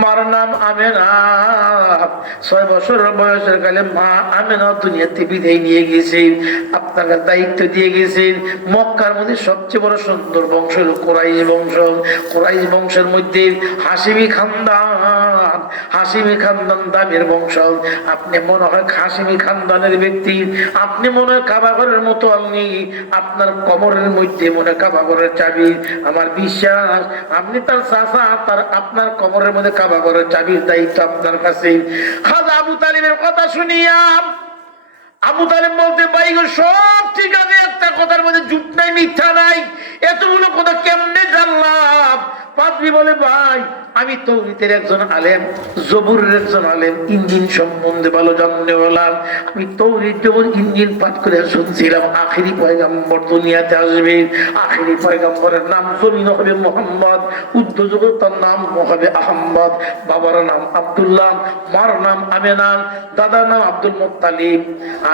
মার নাম আমেনা, 6 বছরের বয়সের কালে মা আমেনা দুনিয়াতে বিদায় নিয়ে গেছে। আপনাকে দায়িত্ব দিয়ে গেছেন, মক্কার মধ্যে সবচেয়ে বড় সুন্দর বংশ হল কুরাইশ বংশ। কুরাইশ বংশের মধ্যে হাশিমি খানদান, হাশিমি খানদান দামের বংশ। আপনি মনে হয় হাশিমি খানদানের ব্যক্তি, আপনি মনে হয় কাবাঘরের মতো আপনি, আপনার কবরের মধ্যে মনে কাবাঘরের চাবি। আমার বিশ্বাস আপনি তার চাচা, তার আপনার কবরের মধ্যে কাবাঘরের চাবির দায়িত্ব আপনার কাছে। খাজা আবু তালেবের কথা শুনিয়া আবু তালেব বলতে, ভাই গো সব ঠিক আছে, একটা কথার মধ্যে যুক্ত নাই, মিথ্যা নাই, এতগুলো কথা কেমনে জানলাম। পাদ্রী বলে, ভাই আমি তৌহিদের একজন আলেম, জবুরের একজন আলেম, ইঞ্জিন সম্বন্ধে ভালো জানতে হলাম। আমি তৌহিদ যখন ইঞ্জিন পাঠ করে শুনছিলাম, আখেরি পয়গম্বর দুনিয়াতে আসবে, আখেরি পয়গম্বরের নাম জমিন হবে মোহাম্মদ, উদ্যোজক তার নাম হবে আহম্মদ, বাবার নাম আব্দুল্লাহ, মার নাম আমেনা, দাদার নাম আব্দুল মুত্তালিব,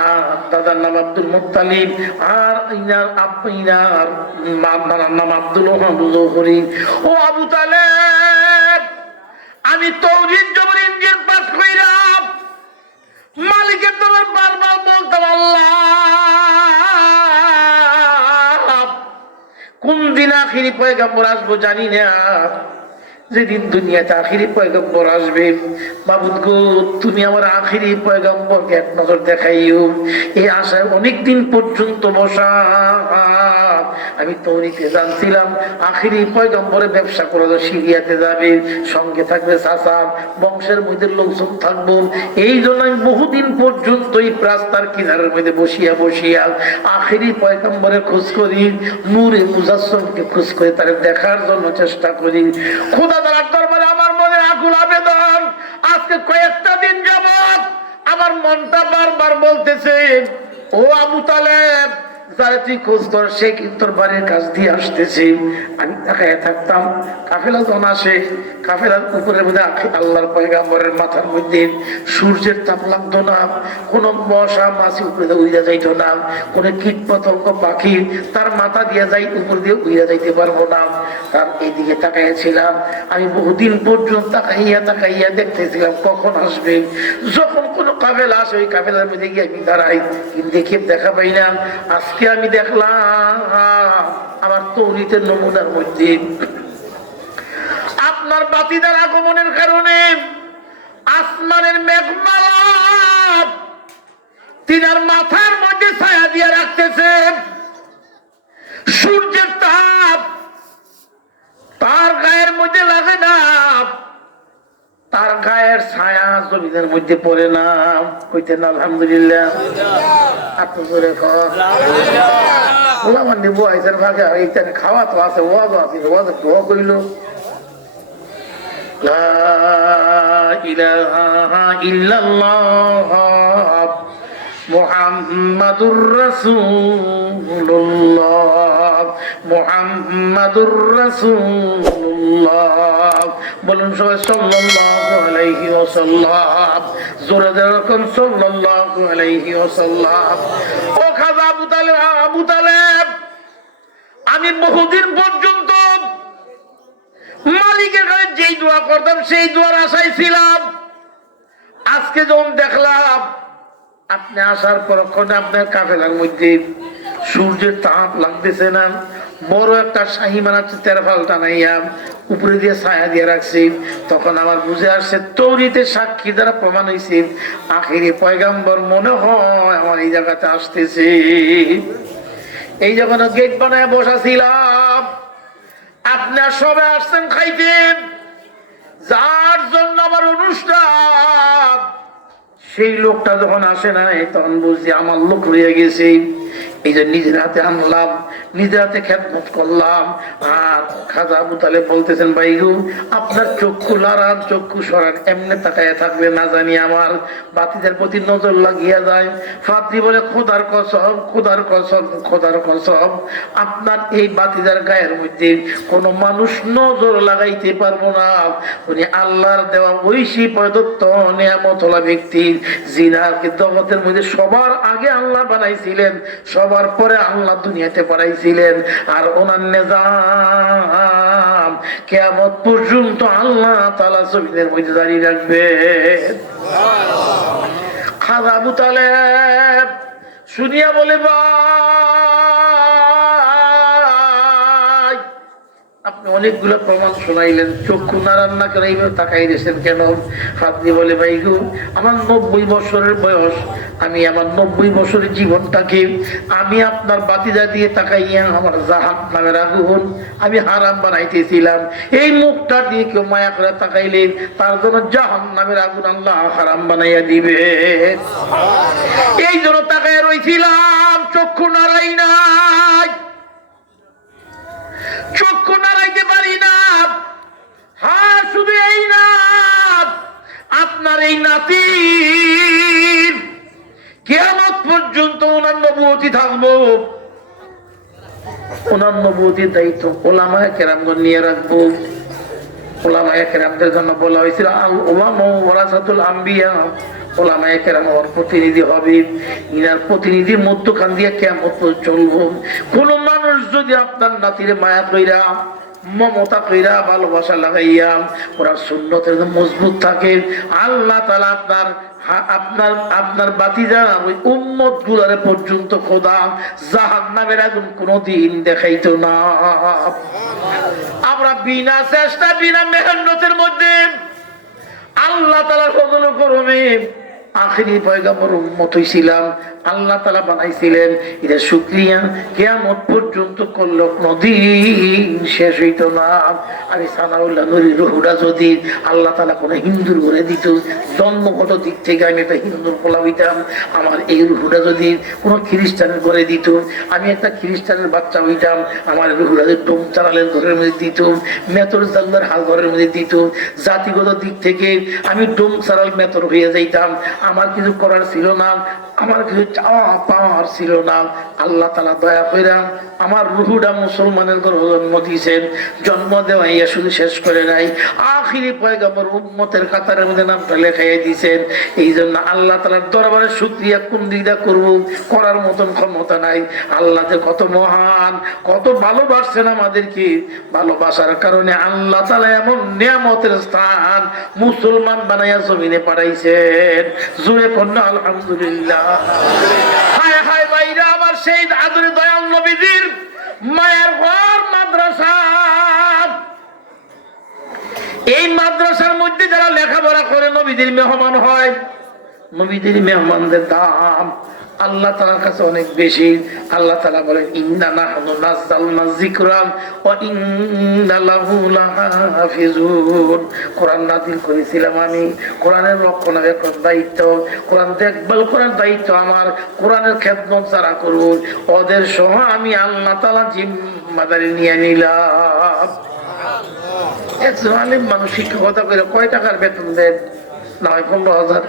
আর দাদার নাম আব্দুল মুত্তালিব, আর ইনার নাম আব্দুল জোহরি। ও আবু তালেব, আমি তৌহিদ জবর ইঞ্জিন পাঠ কইরাম, মালিকের তোমার বারবার বলতাম, আল্লাহ কোন দিন আখিরি পয়গম্বর আসবো জানি না, যেদিন দুনিয়াতে আখিরি পয়গম্বর আসবে, মাবুদ গো তুমি আমার আখিরি পয়গম্বরকে এক নজর দেখাইও। এই আশায় অনেকদিন পর্যন্ত বসা। আমি তৌরিতে জানছিলাম আখিরি পয়গম্বরের ব্যবসা করে সিরিয়াতে যাবে, সঙ্গে থাকবে চাচা, বংশের মধ্যে লোকজন থাকবো। এই জন্য আমি বহুদিন পর্যন্ত এই রাস্তার কিনারের মধ্যে বসিয়া বসিয়া আখিরি পয়গম্বরের খোঁজ করি, নূরে মুজাসসমকে খোঁজ করে তাদের দেখার জন্য চেষ্টা করি। খোদা তাআলার দরবারে আমার মনে আকুল আবেদন, আজকে কয়েকটা দিন যাবত আমার মনটা বারবার বলতেছে, ও আবু তালেব, যারা তুই খোঁজ কর সে কিন্তু তোর বাড়ির কাছ দিয়ে আসতেছে। আমি তাকায় থাকতাম, কাফেলা যখন আসে, কাফেলার উপরের মধ্যে আল্লাহর পয়গম্বরের মাথার মধ্যে সূর্যের তাপ লাগতো না, কোন মশা মাছি উপরে উইরা যাইতো না, কোন কীট পতঙ্গ পাখি তার মাথা দিয়ে যাই উপর দিয়ে উইরা যাইতে পারবো না। তার এইদিকে তাকাইয়াছিলাম আমি, বহুদিন পর্যন্ত তাকাইয়া তাকাইয়া দেখতেছিলাম কখন আসবে। যখন কোন কাফেলা আসে ওই কাফেলার মধ্যে গিয়ে আমি দাঁড়াই, কিন্তু দেখে দেখা পাই না। আজকে আমি দেখলাম আমার তৌরিতের নমুনার মধ্যে আপনার বাতিদার আগমনের কারণে আসমানের মেঘমালা তিনার মাথার মধ্যে ছায়া দিয়ে রাখতেছে। সূর্যের তাপ তার গায়ের মধ্যে লাগে না, তার গায়ের ছায়া জমিনের মধ্যে পড়ে না। কইতেন আলহামদুলিল্লাহ। খাওয়া তো আছে, ওয়াজ আছে, ওয়াজ দোয়া করিল লা ইলাহা ইল্লাল্লাহ মুহাম্মাদুর রাসূলুল্লাহ, মুহাম্মাদুর রাসূলুল্লাহ। বলুন সবাই সাল্লাল্লাহু আলাইহি ওয়াসাল্লাম। জোরে যেরকম সাল্লাল্লাহু আলাইহি ওয়াসাল্লাম। ও খাজা আবু তালেব, আবু তালেব, আমি বহুদিন পর্যন্ত মালিকের কাছে যেই দোয়া করতাম সেই দোয়ার আশায় ছিলাম। আজকে যখন দেখলাম আপনি আসার পরক্ষণে আপনার কাফেলার মধ্যে সূর্যের তাপ লাগতেছে না, বড় একটা শাহী বানাচ্ছে তেরফাল টানাইয়া উপরে দিয়ে ছায়া দিয়ে রাখছি, তখন আমার বুঝে আসছে তৌরিতে সাক্ষী দ্বারা প্রমাণ হয়েছে আখিরি পয়গাম্বর মনে হয় আমার এই জায়গাতে আসতেছে। এই যখন গেট বানায় বসাছিলাম, আপনার সবাই আসছেন খাইতেন, যার জন্য আমার অনুষ্ঠান, সেই লোকটা যখন আসে না তখন বুঝছি আমার লোক রয়ে গেছে। এই যে নিজের হাতে আনলাম, নিজের হাতে খেদমত করলাম। আর খাজা আবু তালেব বলতেছেন, ভাই গো আপনার চক্ষু লাড়ান, চক্ষু সরান, এমনি তাকায় থাকলে না জানি আমার বাতিদের প্রতি নজর লাগিয়া যায়। ফাদ্রি বলে, খোদার কসম, খোদার কসম, খোদার কসম, আপনার এই বাতিদার গায়ের মধ্যে কোন মানুষ নজর লাগাইতে পারবো না। উনি আল্লাহর দেওয়া ঐশী প্রদত্ত নিয়ামতওয়ালা ব্যক্তি, যিনাকে জগতের মধ্যে সবার আগে আল্লাহ বানাইছিলেন, সবার পরে আল্লাহ দুনিয়াতে পাঠাইছিলেন। আর ওনার নিজাম কিয়ামত পর্যন্ত আল্লাহ তাআলা জমিনের মধ্যে জারি রাখবে। খাজা আবু তালেব শুনিয়া বলে, ভাই আপনি অনেকগুলো প্রমাণ শোনাইলেন, চক্ষু নাড়ান না কেন, এইভাবে তাকাই দিয়েছেন কেন? ফাদনি বলে, ভাই গো আমার 90 বছরের বয়স, আমি আমার 90 বছরের জীবনটাকে আমি আপনার বাতিজা দিয়ে তাকাইয়া আমার জাহান্নামের আগুন আমি হারাম বানাইতেছিলাম। এই মুখটা দিয়ে কেউ মায়া করে তাকাইলে তার জন্য জাহান্নামের আগুন আল্লাহ হারাম বানাইয়া দিবে। এই জন্য তাকাইয়া রইছিলাম, চক্ষু নাড়াই নাই, চক্ষু নাড়াইতে পারি না। হ্যাঁ, শুধু এই না, আপনার এই নাতি কিয়ামত পর্যন্ত ওনার নবুয়তি থাকবো, ওনার নবুয়তির দায়িত্ব ওলামায়ে কেরামগণ নিয়ে রাখবো। ওলামায়ে কেরামদের জন্য বলা হয়েছিল আল উলামা ওয়ারাসাতুল আম্বিয়া, ওলামায়ে কেরাম আমার প্রতিনিধি হবে, ইনার প্রতিনিধির মধ্যখান দিয়ে কিয়ামত পর্যন্ত চলবো। কোন মানুষ যদি আপনার নাতিরে মায়া কইরা, মমতা কইরা, ভালোবাসা লাগাইয়া ওরা সুন্নতের মজবুত থাকে, আল্লাহ তাআলা আপনার আপনার বাতিজা ওই উম্মত গুলারে পর্যন্ত খোদা জাহান্নামের আগুন কোনদিন দেখাইতো না। আমরা বিনা চেষ্টা, বিনা মেহনতের মধ্যে আল্লাহ তাআলার ফজল ও করমে আখিরি পয়গম্বর উম্মত হইছিলাম, আল্লাহ তাআলা বানাইছিলেন। এটা শুকরিয়া কিয়ামত পর্যন্ত করলে কোনদিন শেষ হইতো না। আমি সানাউল্লাহ নূরীর রুহুটা যদি আল্লাহ তাআলা কোনো হিন্দুর ঘরে দিত, জন্মগত দিক থেকে আমি একটা হিন্দুর পোলা হইতাম। আমার এই রুহুটা যদি কোনো খ্রিস্টানের ঘরে দিত, আমি একটা খ্রিস্টানের বাচ্চা হইতাম। আমার রুহুটা যদি ডোম চালালের ঘরের মধ্যে দিত, মেতর জাল্লার হাল ঘরের মধ্যে দিত, জাতিগত দিক থেকে আমি ডোম চালাল মেতর হয়ে যাইতাম। আমার কিছু করার ছিল না, আমার কিছু চাওয়া পাওয়ার ছিল না। আল্লাহ তাআলা দয়া কইরা আমার রুহুটা মুসলমানের ঘরে জন্ম দিয়েছেন। জন্ম দেওয়াইয়া শুধু শেষ করে নাই, আখিরি পয়গম্বর উম্মতের কাতারের মধ্যে নামটা লেখাইয়া দিয়েছেন। এই জন্য আল্লাহ তাআলার দরবারে শুকরিয়া কোন দিকটা করব, করার মতন ক্ষমতা নাই। আল্লাহ যে কত মহান, কত ভালোবাসছেন আমাদেরকে। ভালোবাসার কারণে আল্লাহ তাআলা এমন নিয়ামতের স্থান মুসলমান বানাইয়া জমিনে পাঠাইছেন। জোরে কন্যা আলহামদুলিল্লাহ। হায় হায় ভাইরা আমার, সেই আদরে দয়াল নবীজির মায়ের ঘর মাদ্রাসা। এই মাদ্রাসার মধ্যে যারা লেখাপড়া করে নবীদের মেহমান হয়, নবীদের মেহমানদের দাম আল্লাহ তাআলার কাছে অনেক বেশি। আল্লাহ তাআলা বলেন, ইন্না নাহনু নাযালনা যিকরা ওয়া ইন্না লাহু লাহাফিজুন। কোরআন নাযিল করেছিলাম আমি, কোরআনের রক্ষণাবেক্ষণ দায়িত্ব, কোরআন দেখভাল করার দায়িত্ব আমার। কোরআনের খেদমত যারা করব ওদের সহ আমি আল্লাহ তাআলা জিম্মাদারি নিয়ে নিলাম। একজন আলেম মানুষ শিক্ষকতা করে কয় টাকার বেতন দেন? না হয় 15,000,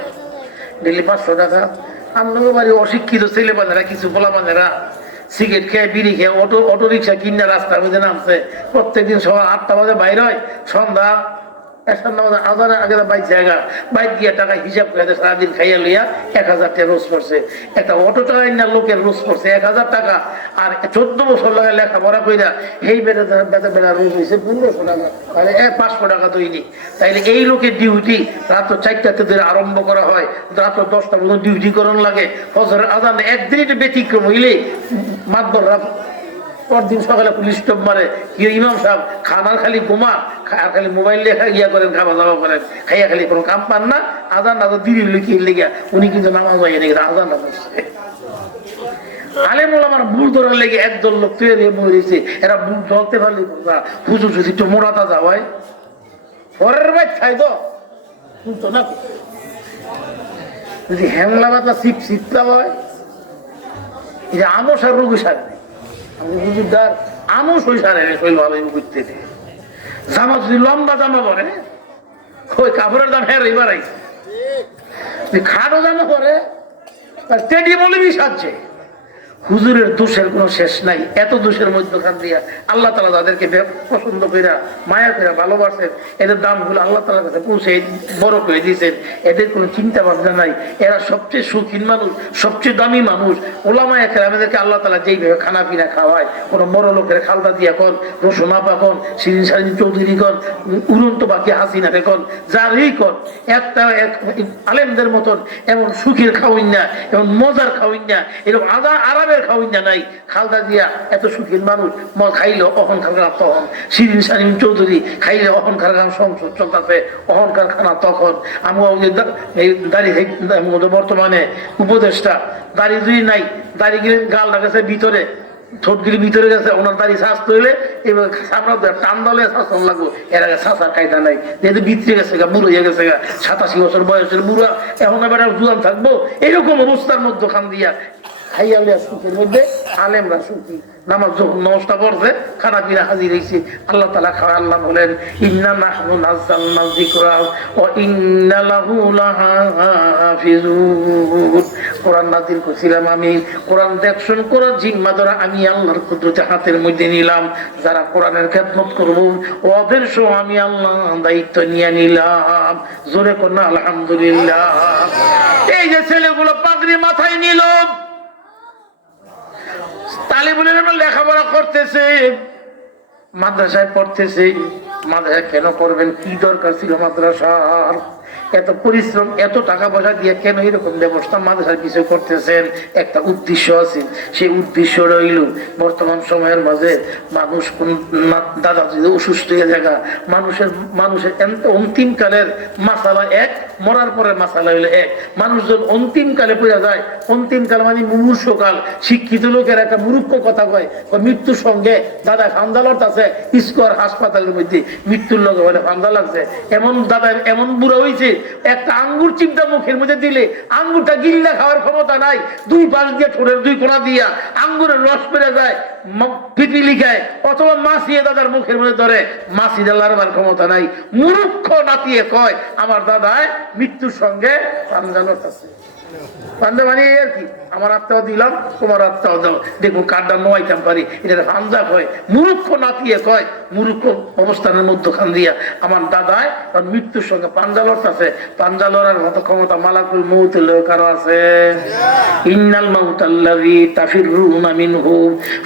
ডেলি 500 টাকা। আমাদের বাড়ি অশিক্ষিত ছেলে বাজারা, কিছু বলা বাজারা সিগারেট খেয়ে বিড়ি খেয়ে অটো রিক্সা কিনে রাস্তার মধ্যে নামছে। প্রত্যেকদিন সকাল 8টা বাজে বাইরে হয়, সন্ধ্যা 1:30 আজানের আগে বাইক জায়গা বাইক গিয়া টাকা হিসাব করে সারাদিন খাইয়া লইয়া 1000 টাকা রোজ পড়ছে। একটা অটো চালাই না লোকের রোজ পড়ছে 1000 টাকা। আর 14 বছর লাগে লেখাপড়া কইরা এই বেড়া রোজ হয়েছে 1500 টাকা, তাহলে 500 টাকা তৈরি। তাইলে এই লোকের ডিউটি রাত 4টাতে ধরে আরম্ভ করা হয়, রাত 10টা পর্যন্ত ডিউটি করণ লাগে। ফজরের আজান একদিন ব্যতিক্রম হইলে মাতবর পরদিন সকালে পুলিশ স্টপ মারে, কি ইমাম সাহেব খানার খালি ঘুমা আর খালি মোবাইল লেখা ইয়া করেন, খাওয়া দাওয়া করেন, খাইয়া খালি কোনো কাম পান না। আজান না দিদি লিখি লেগে উনি কিন্তু নামাজ হয় নাকি আজান না বসছে। আলেম ওলামার ভুল ধরার লেগে একদল লোক তৈরি মরেছে। এরা ভুল ধরতে পারলে হুজুর যদি একটু মোড়াতা যাওয়ায় পরের বাইক খাই তো শুনতো না। যদি হ্যাংলা বাতা সিপ সিপটা হয়, এই যে আমসার রোগ সারে হুজুরদার আমস ওই সারে শৈল ভালো করতে জামা যদি লম্বা জামা পরে ওই কাপড়ের দাম হ্যাঁ এবার আইছে। খাটো জামা পরে তার টেডি বলে সাজছে। হুজুরের দোষের কোনো শেষ নাই। এত দোষের মধ্যখান দিয়া আল্লাহ তাআলা যাদেরকে পছন্দ কইরা মায়া কইরা ভালোবাসেন, এদের দামগুলো আল্লাহ তাআলার কাছে পৌঁছে বড় করে দিয়েছেন। এদের কোনো চিন্তা ভাবনা নাই। এরা সবচেয়ে শৌখিন মানুষ, সবচেয়ে দামি মানুষ। ওলামায়ে কেরামদেরকে আল্লাহ তাআলা যেইভাবে খানা পিনা খাওয়ায়, কোনো বড় লোকের খালদা দিয়া কন, রসুন আপা কন, শিরিন শারিন চৌধুরী কন, উড়ন্ত বাকি হাসিনা কন, যারই কন, একটা আলেমদের মতন এমন সুখের খাওয়াইন না, এমন মজার খাওয়াইন না, এরকম আরামের খাওয়াইন নাই। খালদা দিয়া এত সুখের মানুষ খাইলে অহংকার খানা তখন। শিরিন শারিন চৌধুরী খাইলে অহংকার খান সংসদ চলতেছে, অহংকার খানা তখন। আমি বর্তমানে উপদেশটা দাড়ি দুই নাই, দাড়ি গিয়ে গালটা গেছে ভিতরে, ঠোঁটগিরি ভিতরে গেছে, ওনার দাড়ি স্বাস্থ্য হইলে এবার সামনে টান দলে শাসন লাগবো। এর আগে শাসার কায়দা নাই, যেহেতু ভিতরে গেছে গা, বুড়ো হয়ে গেছে গা, 87 বছর বয়সের বুড়া, এখন এবার জুয়ান থাকবো। এরকম অবস্থার মধ্যে খান দিয়া খাইয়া লিয়া সুখের মধ্যে আলেমরা সুখী। নামাজ যখন 9টা পড়ছে, খানা পিনা হাজির হয়েছে। আল্লাহ তাআলা খাওয়া আল্লাহ বলেন, ইন্না নাহনু নাযালনা যিকরা ওয়া ইন্না লাহু লাহাফিজুন। কোরআন নাযিল করেছিলাম আমি, কোরআন দেখশন করার জিম্মা ধরা আমি আল্লাহর কুদরতে হাতের মধ্যে নিলাম। যারা কোরআনের খেদমত করব ওদের সহ আমি আল্লাহ দায়িত্ব নিয়ে নিলাম। জোরে কন্যা আলহামদুলিল্লাহ। এই যে ছেলেগুলো পাগড়ি মাথায় নিল, তালিবুলের লেখাপড়া করতেছে, মাদ্রাসায় পড়তেছে। মাদ্রাসা কেন করবেন? কি দরকার ছিল মাদ্রাসার? এত পরিশ্রম, এত টাকা পয়সা দিয়ে কেন এরকম ব্যবস্থা মাদ্রাসার কিছু করতেছেন? একটা উদ্দেশ্য আছে। সেই উদ্দেশ্য রইল বর্তমান সময়ের মাঝে মানুষ কোন দাদা যদি অসুস্থ হয়ে জায়গা, মানুষের অন্তিম কালের মাসালা এক, মরার পরে মাসালা হইলো এক। মানুষজন অন্তিম কালে পড়া যায়। অন্তিম কাল মানে মুমূর্ষকাল। শিক্ষিত লোকের একটা মূর্খ কথা কয়, মৃত্যুর সঙ্গে দাদা ফান্দালত আছে স্কোয়ার হাসপাতালের মধ্যে, মৃত্যুর লোকে বলে ফান্দা লাগছে। এমন দাদা এমন বুড়া হয়েছে, একটা আঙ্গুর চিপটা মুখের মধ্যে দিলে আঙ্গুরটা গিল্লা খাওয়ার ক্ষমতা নাই। দুই পাশ দিয়ে ঠোঁটের দুই কোণা দিয়া আঙ্গুরের রস পেরে যায়, পিপিলি খায় অথবা মাছিয়ে দাদার মুখের মধ্যে ধরে, মাছি দেওয়ার ক্ষমতা নাই। মূর্খ নাতিয়ে কয় আমার দাদায় মৃত্যুর সঙ্গে পাঞ্জা লড়তেছে। পাঞ্জা মানে আর কি, আমার আত্মাও দিলাম তোমার আত্মাও দাও, দেখুন কাঠটা নোয়াইতাম পারি, এটা পাঞ্জা কয়। মূর্খ নাতিয়ে কয় মূর্খ অবস্থানের মধ্যখান দিয়া আমার দাদায় মৃত্যুর সঙ্গে পাঞ্জা লড়তেছে। পাঞ্জা লড়ার মতো ক্ষমতা মালাকুল মউত কারো আছে? ইন্নাল মাউতাল্লাযী তাফিররুনা মিনহু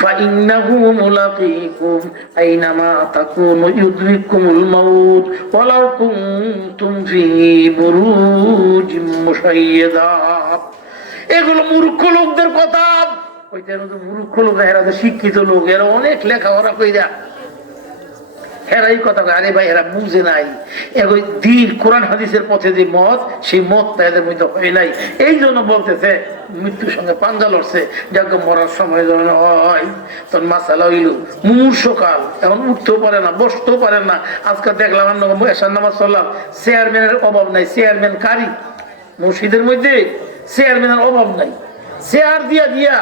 ফাইন্নাহু মুলাকীকুম আইনামা তাকুনু ইউদরিকুমুল মাউত ওয়ালাউ কুনতুম ফী বুরুজিম মুশাইয়াদা। এগুলো মূর্খ লোকদের কথা। মূর্খ লোক, এরা তো শিক্ষিত লোক, এরা অনেক লেখাপড়া কইরা এরাই কথা কয়। আরে ভাই এরা বুঝে নাই দিন কোরআন হাদিসের পথে যে মত, সেই মতটা এদের মধ্যে হয় নাই। এই জন্য বলতেছে মৃত্যুর সঙ্গে পাঞ্জা লড়ছে। যাকে মরার সময় যখন হয় তখন মাসালা হইল মুমূর্ষকাল, এখন উঠতেও পারে না, বসতেও পারে না। আজকে দেখলাম এশার নামাজ চললাম, চেয়ারম্যানের অভাব নাই। চেয়ারম্যান কারি মসজিদের মধ্যে চেয়ারম্যানের অভাব নাই। চেয়ার দিয়া দিয়া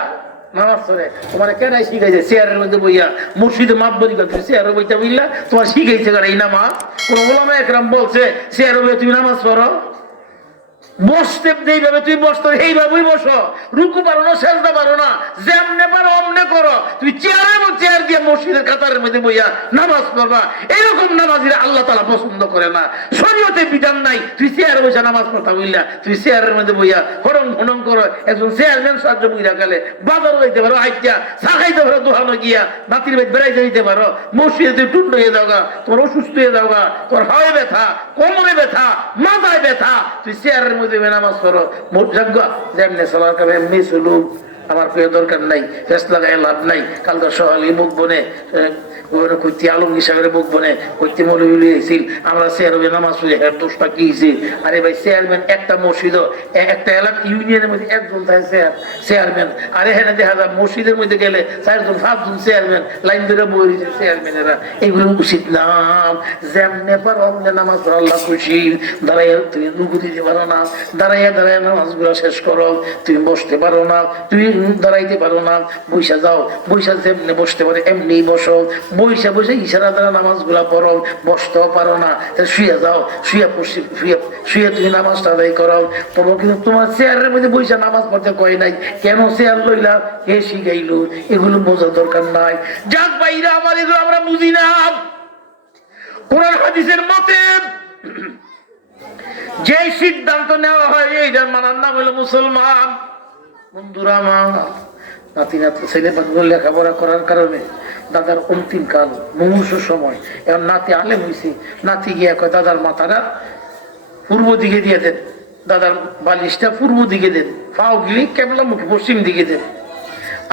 নামাজ পড়ে। তোমার কেনাই শিখাইছে চেয়ারের মধ্যে বইয়া মসজিদে মাতবরি করতে চেয়ারে বইটা বুঝলা তোমার শিখাইছে কারণ এই নামাজ? কোন ওলামা একরাম বলছে চেয়ারে বইয়া তুমি নামাজ পড়ো? বসতে যেইভাবে তুমি বসতো এইভাবেই বসো। রুকু পারো না, সেজদা পারো না, যেমনে পারো অমনে করো। তুমি চেয়ার দিয়ে মসজিদের কাতারের মধ্যে বইয়া নামাজ পড়বা, এরকম নামাজিরা আল্লাহ তাআলা পছন্দ করে না। শরীয়তে বিধান নাই তুই চেয়ারে বসে নামাজ পড়তা বুঝলা, তুই চেয়ারের মধ্যে বইয়া হরং হরং করো। একজন চেয়ারম্যান সাহায্য বুঝা গেলে বাজারও যাইতে পারো, আইটা চা খাইতে পারো, দোকানে গিয়া নাতির বাড়ি বেড়াইতে দিতে পারো। মসজিদে তুই টুন্ড হয়ে যাওগা, তোমার অসুস্থ হয়ে যাওগা, তোমার হাওয়ায় ব্যথা, কোমরে ব্যথা, মাথায় ব্যথা, তুই চেয়ারের মধ্যে নামাজ পড়ো। যেমনি চলার কামে এমনি চলুক, আমার প্রিয় দরকার নাই, ফেস লাগাই লাভ নাই। কাল তো সকালে বুক বনে কইতে আলমগীর সাহেবের বুক বনে কইতে মৌলভী হয়েছিল আমরা চেয়ারম্যান নামাজ পড়ি, এর দোষটা কি হয়েছে? আরে ভাই চেয়ারম্যান একটা মসজিদ, একটা এলাকা ইউনিয়নের মধ্যে একজন থাকে চেয়ারম্যান। আরে হ্যাঁ দেখা যায় মসজিদের মধ্যে গেলে 4 জন 5 জন চেয়ারম্যান লাইন ধরে বই রয়েছে চেয়ারম্যানেরা। এগুলো উচিত না। যেমনে পারো অমনে নামাজ পড়ো, আল্লাহ খুশি। দাঁড়াইয়া তুমি রুকু দিতে পারো না, দাঁড়াইয়া দাঁড়াইয়া নামাজ গুলা শেষ করো। তুমি বসতে পারো না, তুমি দাঁড়াইতে পারো না, বৈশা যাও। বৈশা যেমনি বসতে পারে এমনি বসো। বৈশা বসে ইশারা দ্বারা নামাজ গুলা পড়ো। বসতেও পারো না, শুয়ে যাও। শুয়ে তুমি নামাজটা আদায় করো। তবু কিন্তু তোমার চেয়ারের মধ্যে বৈশা নামাজ পড়তে কয় নাই। কেন চেয়ার লইলা, কে শিখাইলো? এগুলো বোঝার দরকার নাই। যাক ভাইরা আমার, এগুলো আমরা বুঝি না। কোরআন হাদিসের মতে যে সিদ্ধান্ত নেওয়া হয় এইটার মানার নাম হলো মুসলমান। বন্ধুরা আমার, নাতি নাতি ছেলে পাখি লেখাপড়া করার কারণে দাদার অন্তিম কাল, মুমূর্ষ সময়। এখন নাতি আলেম হয়েছে, নাতি গিয়া কয় দাদার মাথাটা পূর্ব দিকে দিয়ে দেন, দাদার বালিশটা পূর্ব দিকে দেন, পাও গিলি কেবলা মুখে পশ্চিম দিকে দেন।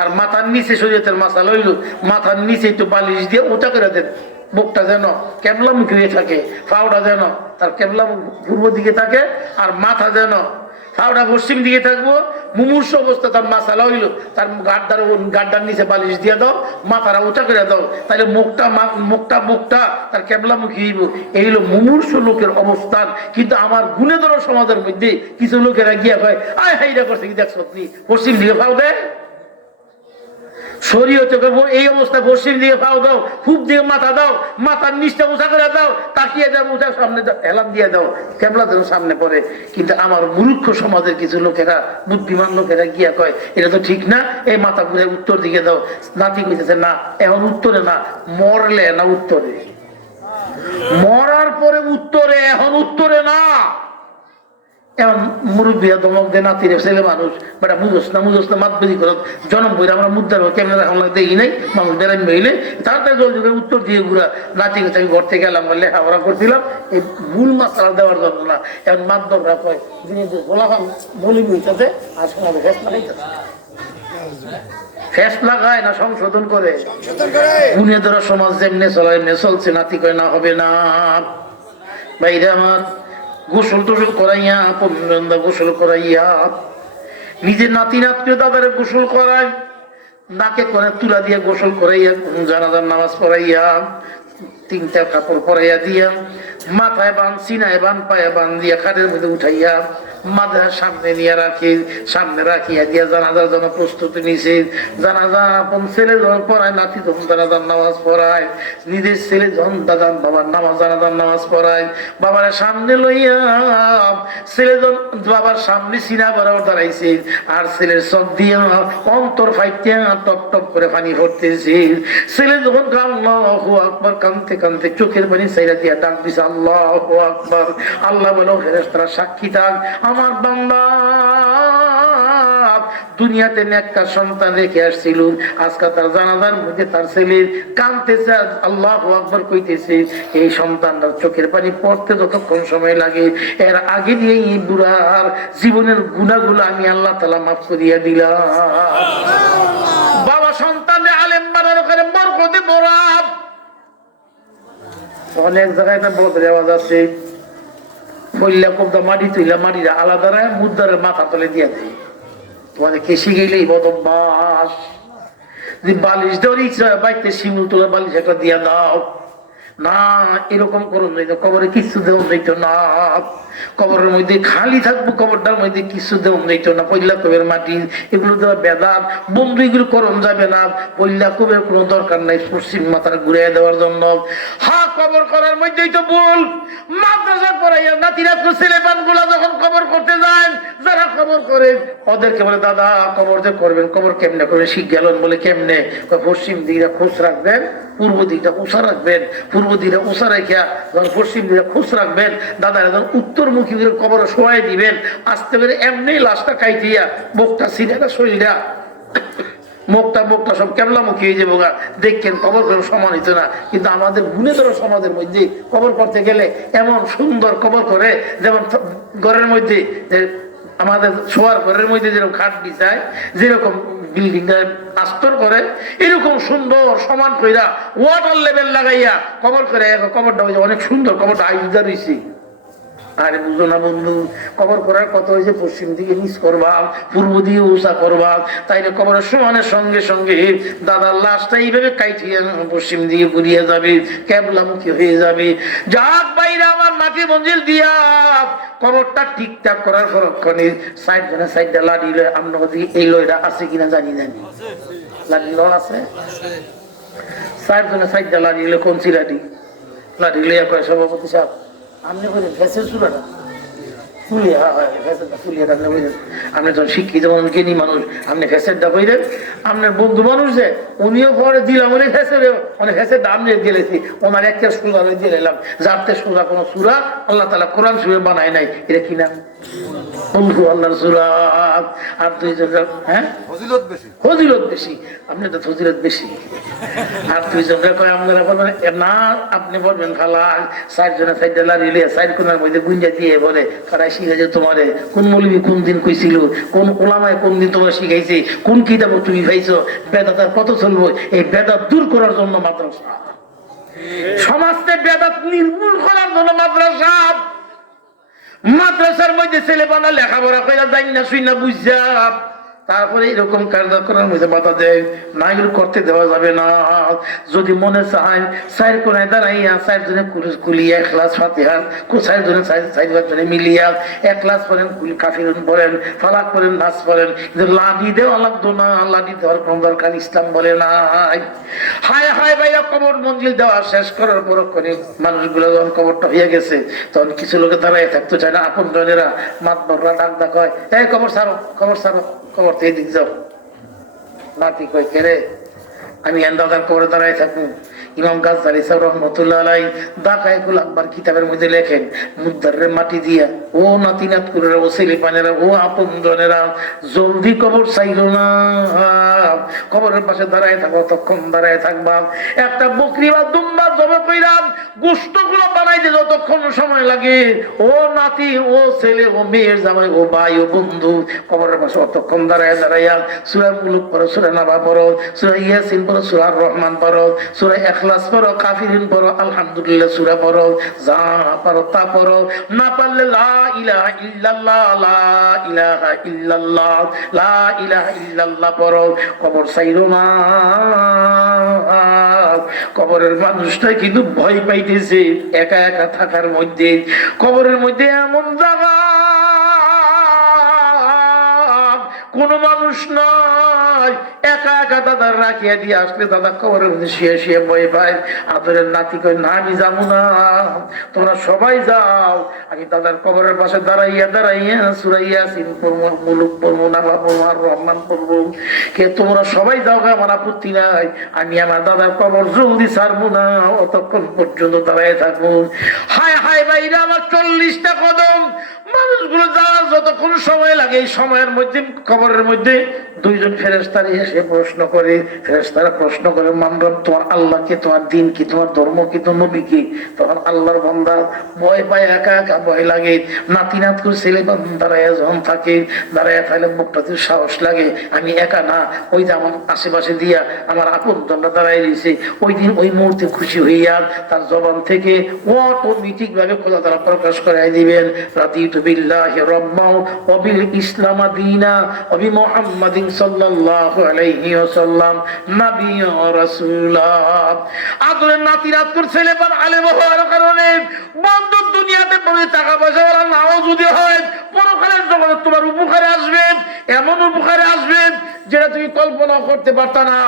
আর মাথার নিচে শরীয়তের মাথা লইল, মাথার নিচে একটু বালিশ দিয়ে ওটা করে দেন। বুকটা যেন কেবলা মুখে হয়ে থাকে, পাওটা যেন তার কেবলা পূর্ব দিকে থাকে, আর মাথা যেন পাওটা পশ্চিম দিকে থাকবো। মুমূর্ষ অবস্থা তার মাথা লইল, তার গাড্ডার নিচে বালিশ দিয়ে দাও, মাথাটা উঁচা করে দাও, তাহলে মুখটা তার কেবলা মুখী হইব। এই হলো মুমূর্ষ লোকের অবস্থান। কিন্তু আমার গুণে ধরো সমাজের মধ্যে কিছু লোকেরা গিয়া কয় আয় হাইরা করছে কি দেখছ পশ্চিম দিকে পাও দেয়। শরীয়তে এই অবস্থায় পশ্চিম দিকে পাও দাও, পূব দিকে মাথা দাও, মাথার নিচটা উঁচা করে দাও, তাকিয়ে দাও, উঁচা সামনে হেলান দিয়ে দাও, কেবলা যেন সামনে পড়ে। কিন্তু আমার মূর্খ সমাজের কিছু লোকেরা, বুদ্ধিমান লোকেরা গিয়া কয় এটা তো ঠিক না, এই মাথা ঘুরে উত্তর দিকে দাও। নাতি কইতেছে না, এখন উত্তরে না, মরলে না উত্তরে, মরার পরে উত্তরে, এখন উত্তরে না। এখন মুরব্বীরা দমক দেয় নাতিরে, ছেলে মানুষ বেটা বুঝোস না মাতবেদি করো জনম বইরা আমরা মুদ্রার ক্যামেরা আমরা দেখি নাই, মানুষ বেড়াই বইলে তাড়াতাড়ি জলদি করে উত্তর দিয়ে ঘুরা। নাতি কাছে আমি ঘর থেকে গেলাম, লেখাপড়া করছিলাম এই ভুল মাত্রা দেওয়ার জন্য না। এখন মাধ্যমরা কয় যিনি বলা বলি বইটাতে আর শোনাবে ফেস লাগাইতেছে, ফেস লাগায় না সংশোধন করে। গুণে ধরা সমাজ যেমনে চলে এমনি চলছে। নাতি কয় না হবে না। বাইরে আমার গোসল টোসল করাইয়া, পবিত্র গোসল করাইয়া নিজের নাতি নাতকে দাদারে গোসল করায়, নাকে করে তুলা দিয়া গোসল করাইয়া, জানাজার নামাজ পড়াইয়া, 3টা কাপড় পরাইয়া দিয়া মাথায় বান, সিনায় বান, পায়ে বান দিয়া খাটের মধ্যে উঠাইয়া মাথার সামনে নিয়ে রাখি, সামনে রাখিয়া দিয়া জানাজার জন্য প্রস্তুতি নিছে। জানাজা আপন ছেলে যখন পড়ায়, নাতি তখন জানাজার নামাজ পড়ায়, নিজের ছেলে যখন দাদার বাবার নামাজ জানাজার নামাজ পড়ায়, বাবার সামনে লইয়া ছেলে যখন বাবার সামনে সিনা বরাবর দাঁড়াইছে, আর ছেলের চোখ দিয়ে অন্তর ফাইটিয়া টপ টপ করে পানি পড়তেছে। ছেলে যখন আল্লাহু আকবার কানতে কানতে চোখের পানি ছাইরা দিয়া ডাক দিছে আল্লাহু আকবার। আল্লাহ বলো ফেরেশতারা সাক্ষী থাক, আমার বান্দা দুনিয়াতে নেককার সন্তান রেখে আসছিল, আজকে তার জানাজার মধ্যে তার ছেলে কাঁদতেছে, আল্লাহু আকবার কইতেছে। এই সন্তানটার চোখের পানি পড়তে যতক্ষণ সময় লাগে, এর আগে দিয়ে এই বুড়ার জীবনের গুনাহগুলো আমি আল্লাহ তাআলা মাফ করিয়া দিলাম। বাবা সন্তানের আলেম বানানো করে বরকতে ভরা। অনেক জায়গায় না বদরে আওয়াজ আছে, ফইলা কোবদা মাটি তুইলা মাটিরা আলাদা রায় মুদ্দারের মাথা তলে দিয়া দেয়। তোমাদের কেসে গেলেই বদভ্যাস, যে বালিশ দেওয়ার ইচ্ছা বাইতে শিমুল তোলা বালিশ একটা দিয়া দাও না, এরকম করুন না, কবরে কিছু দেওয়া যাইত না। কবরের মধ্যে খালি থাকবো, কবরটার মধ্যে কিছু দেওয়া যাইত না। পয়লা কবের মাটি এগুলো দেওয়া বেদাত, বন্ধু এগুলো করণ যাবে না। পয়লা কবের কোনো দরকার নাই পশ্চিম মাথার ঘুরিয়ে দেওয়ার জন্য। হা কবর করার মধ্যেই তো ভুল। মাদ্রাসা পড়াইয়া নাতিরা ছেলেপান গুলা যখন কবর করতে যায়, যারা কবর করে ওদেরকে বলে দাদা কবর যে করবেন, কবর কেমনে করবেন শিখ গেলেন, বলে কেমনে? পশ্চিম দিকটা খোঁজ রাখবেন, পূর্ব দিকটা উষা রাখবেন, পূর্ব দিকটা উষা রেখা যখন পশ্চিম দিকটা খোঁজ রাখবেন, দাদা যখন উত্তরমুখী কবর শোয়াই দিবেন, আস্তে করে এমনি লাশটা কাইটিয়া মুখটা সিনেটা শরীরটা মুখটা মুখটা সব কেবলামুখী হয়ে যাবো। দেখছেন কবর করে সমান হইতো না, কিন্তু আমাদের গুণেতর সমাজের মধ্যে কবর করতে গেলে এমন সুন্দর কবর করে, যেমন ঘরের মধ্যে আমাদের শোয়ার ঘরের মধ্যে যেরকম খাট বিছায়, যেরকম বিল্ডিং আস্তর করে, এরকম সুন্দর সমান কইরা ওয়াটার লেভেল লাগাইয়া কবর করে। কবরটা হয়েছে অনেক সুন্দর, কবরটা আইজা রয়েছে। আরে বুঝো না বন্ধু, কবর করার কথা হয়েছে পশ্চিম দিকে নিচ করবা, পূর্ব দিকে উষা করবা, তাইলে কবরের সমানের সঙ্গে সঙ্গে দাদার লাশটা এইভাবে কাইটিয়ে পশ্চিম দিকে ঘুরিয়ে যাবে, ক্যাবলামুখী হয়ে যাবে। যাক বাইরে আমার মাটি মঞ্জিল দিয়া কবরটা ঠিকঠাক করার পরক্ষণে সাইড জনে সাইডটা লাড়ি লয়। আপনার দিকে এই লয়টা আছে কিনা জানি জানি, লাড়ি লড় আছে, সাইড জনে সাইডটা লাড়ি লয়। কোন চিলাটি লাড়ি লইয়া কয় সভাপতি সাহেব আপনি বলেন ফেসের চুলাটা ফুলিয়ে, ফুলিয়ে আপনি বললেন, আপনি যখন শিক্ষিত মানুষ জ্ঞানী মানুষ, আপনি ফেসেরটা বললেন। আপনার বন্ধু মানুষ যে উনিও পরে দিলাম, উনি ফেসের মানে ফেসের দাম নিয়ে গেলেছি, ওনার একটা সুরা দিয়ে এলাম, যাতে সুরা কোনো সুরা আল্লাহ তাআলা কোরআন সুরে বানায় নাই। এটা কি নাম? বন্ধু আল্লাহর সুরা। আর দুইজন হ্যাঁ ফজিলত বেশি, আপনি তো ফজিলত বেশি। আর দুইজনরা কয় আপনারা বলবেন না, আপনি বলবেন খালা চারজনে চারটা লাড়িলে চার কোনার মধ্যে গুঞ্জা দিয়ে বলে কারাই শিখাইছে তোমারে, কোন মৌলবী কোন দিন কইছিল, কোন ওলামায় কোন দিন তোমার শিখাইছে, কোন কিতাব তুমি পাইছো, বেদাতার কত চলবো। এই বেদাত দূর করার জন্য মাদ্রাসা, সমাজকে বেদাত নির্মূল করার জন্য মাদ্রাসা। মাদ্রাসার মধ্যে ছেলে বানা লেখাপড়া করে যাই না শুই না বুঝা, তারপরে এরকম কার্যক্রমের মধ্যে বাধা দেয় না, এগুলো করতে দেওয়া যাবে না। যদি মনে চায় চার কোনায় দাঁড়াইয়া চারজনে কুলিয়া ক্লাস ফাতিহা, চারজনে চারজনে মিলিয়া এক ক্লাস পড়েন, কাফিরুন পড়েন, ফালাক পড়েন, নাচ পড়েন, কিন্তু লাঠি দেওয়া লাগতো না, লাঠি দেওয়ার কোন দরকার ইসলাম বলে নাই। হায় হায় ভাইয়া কবর মঞ্জিল দেওয়া শেষ করার পরক্ষণে মানুষগুলো যখন কবরটা হয়ে গেছে, তখন কিছু লোকে দাঁড়াইয়া থাকতে চায় না, আপন জনেরা মাতবররা ডাক ডাক হয়, এই কবর ছাড়ো, কবর ছাড়ো, কবর থেকে দিক যাও। নাতি কয় কেরে আমি দাদার কবরে দাঁড়াই থাকবো। ইমাম গাজদালি সাহেব রহমতুল্লাহ আলাইহি দাকায়েকুল আকবার কিতাবের মধ্যে লেখেন, মুদ্দারে মাটি দিয়া ও নাতিনাত করে ও ছেলে পানেরা ও আপন জনেরা জলদি কবর চাইলো না, কবরের পাশে দাঁড়ায় থাকো, তখন দাঁড়ায় থাকবা। একটা বকরি বা দুম্বা জবে কইরাম গোশত গুলো বানাইতে যতক্ষণ সময় লাগে, ও নাতি ও ছেলে ও মেয়ের জামাই ও ভাই ও বন্ধু কবরের পাশে অতক্ষণ দাঁড়ায় দাঁড়াইয়া সূরা মুলুক পড়ো, সূরা নাবা পড়ো, সূরা ইয়াসিন পড়ো, সূরা রহমান পড়ো, সূরা ইখলাস পড়ো, কাফিরুন পড়ো, আলহামদুলিল্লাহ সূরা পড়ো, যা পারো তা পড়ো। না পারলে লা ইলাহা ইল্লাল্লাহ, লা ইলাহা ইল্লাল্লাহ, লা ইলাহা ইল্লাল্লাহ পড়ো। কবর চাইরো না। কবরের মানুষটাই কিন্তু ভয় পাইতেছে একা একা থাকার মধ্যে। কবরের মধ্যে এমন জায়গা কোন মানুষ নয়, একা একা দাদা রাখিয়া দিয়ে আসলে দাদা কবরের মধ্যে শুয়ে শুয়ে ভয় পায়। আদরের নাতি কই না আমি যাবো না, তোমরা সবাই যাও, আমি দাদার কবরের পাশে দাঁড়াইয়া দাঁড়াইয়া সূরা ইয়াসিন পড়বো, মুলুক পড়বো, নাবা পড়বো, আর রহমান পড়বো। কে তোমরা সবাই যাও, আমার আপত্তি নাই, আমি আমার দাদার কবর জলদি ছাড়বো না, অতক্ষণ পর্যন্ত দাঁড়াই থাকবো। হায় হায় ভাইরা আমার 40টা কদম মানুষগুলো যাওয়ার যতক্ষণ সময় লাগে, এই সময়ের মধ্যে কবরের মধ্যে দুইজন ফেরেশতা এসে প্রশ্ন করে। ফেরেশতারা প্রশ্ন করে, মানরব তোমার আল্লাহ কি, তোমার দিন কি, তোমার ধর্ম কি, তোমার নবী কি? তখন আল্লাহর বান্দা ভয় পায়, একা একা ভয় লাগে। নাতি নাত করে ছেলে দাঁড়াইয়া যখন থাকে, দাঁড়াইয়া থাকলে মুখটাতে সাহস লাগে, আমি একা না, ওই যে আমার আশেপাশে দিয়া আমার আপন জনরা দাঁড়াই রয়েছে। ওই দিন ওই মুহূর্তে খুশি হইয়া তার জবান থেকে অটোমেটিক ভাবে খোদা তারা প্রকাশ করাই দিবেন, রাদিতু বিল্লাহি রাব্বান ওয়া বিল ইসলাম দীনা ওয়া বি মুহাম্মাদিন সাল্লাল্লাহু আলাইহি ওয়াসাল্লাম নাবিয়্যা ওয়া রাসূলা। আদরের নাতি রাত করে ছেলে পান আলেম হওয়ার কারণে বন্ধ দুনিয়াতে পড়ে টাকা পয়সা ওরা নাও যদি হয়, পরকালের জগতে তোমার উপকারে আসবে, এমন উপকারে আসবে যেটা তুমি কল্পনা করতে পারতা না,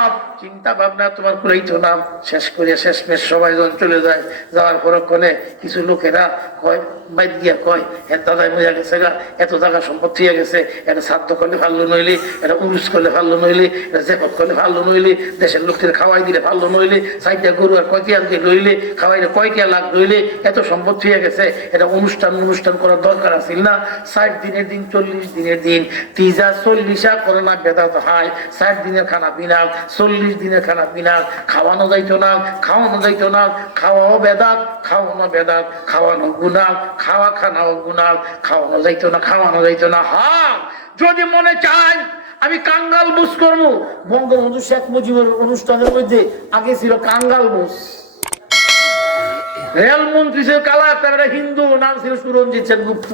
চিন্তা ভাবনা তোমার কুলাইতো না। শেষ করে শেষমেশ সবাই যখন চলে যায়, যাওয়ার পরক্ষণে কিছু লোকেরা কয়, বাইর গিয়া কয়, এর দাদাই মজা গেছে গা, এত জায়গা সম্পদ হয়ে গেছে, এটা শ্রাদ্ধ করলে ভালো নইলে, এটা উরুস করলে ভালো নইলে, এটা জেকত করলে ভালো নইলে, দেশের লোকদের খাওয়াই দিলে ভালো নইলে, সাইডটা গরু আর কয়টিয়া লইলে খাওয়াইলে কয়টিয়া লাখ লইলে, এত সম্পদ হয়ে গেছে, এটা অনুষ্ঠান করার দরকার আছিল না। 60 দিনের দিন 40 দিনের দিন তিজা 40 করে না বেদাত হয়। 60 দিনের খানা পিনা, 40 দিনের খানা পিনা, খাওয়ানো যাইতো না, খাওয়ানো যাইতো না, খাওয়াও বেদাত, খাওয়ানো বেদাত, খাওয়ানো গুনাহ, খাওয়া খানাও গুনাহ, খাওয়ানো যাইতো না, খাওয়ানো যাইতো না। হ্যাঁ, যদি মনে চায় আমি কাঙ্গাল বুঝ করবো, বঙ্গবন্ধু শেখ মুজিবের অনুষ্ঠানের মধ্যে আগে ছিল কাঙ্গাল বুঝ, রেলমন্ত্রী ছিল কালা, তারপরে হিন্দু, নাম ছিল সুরঞ্জিত সেনগুপ্ত।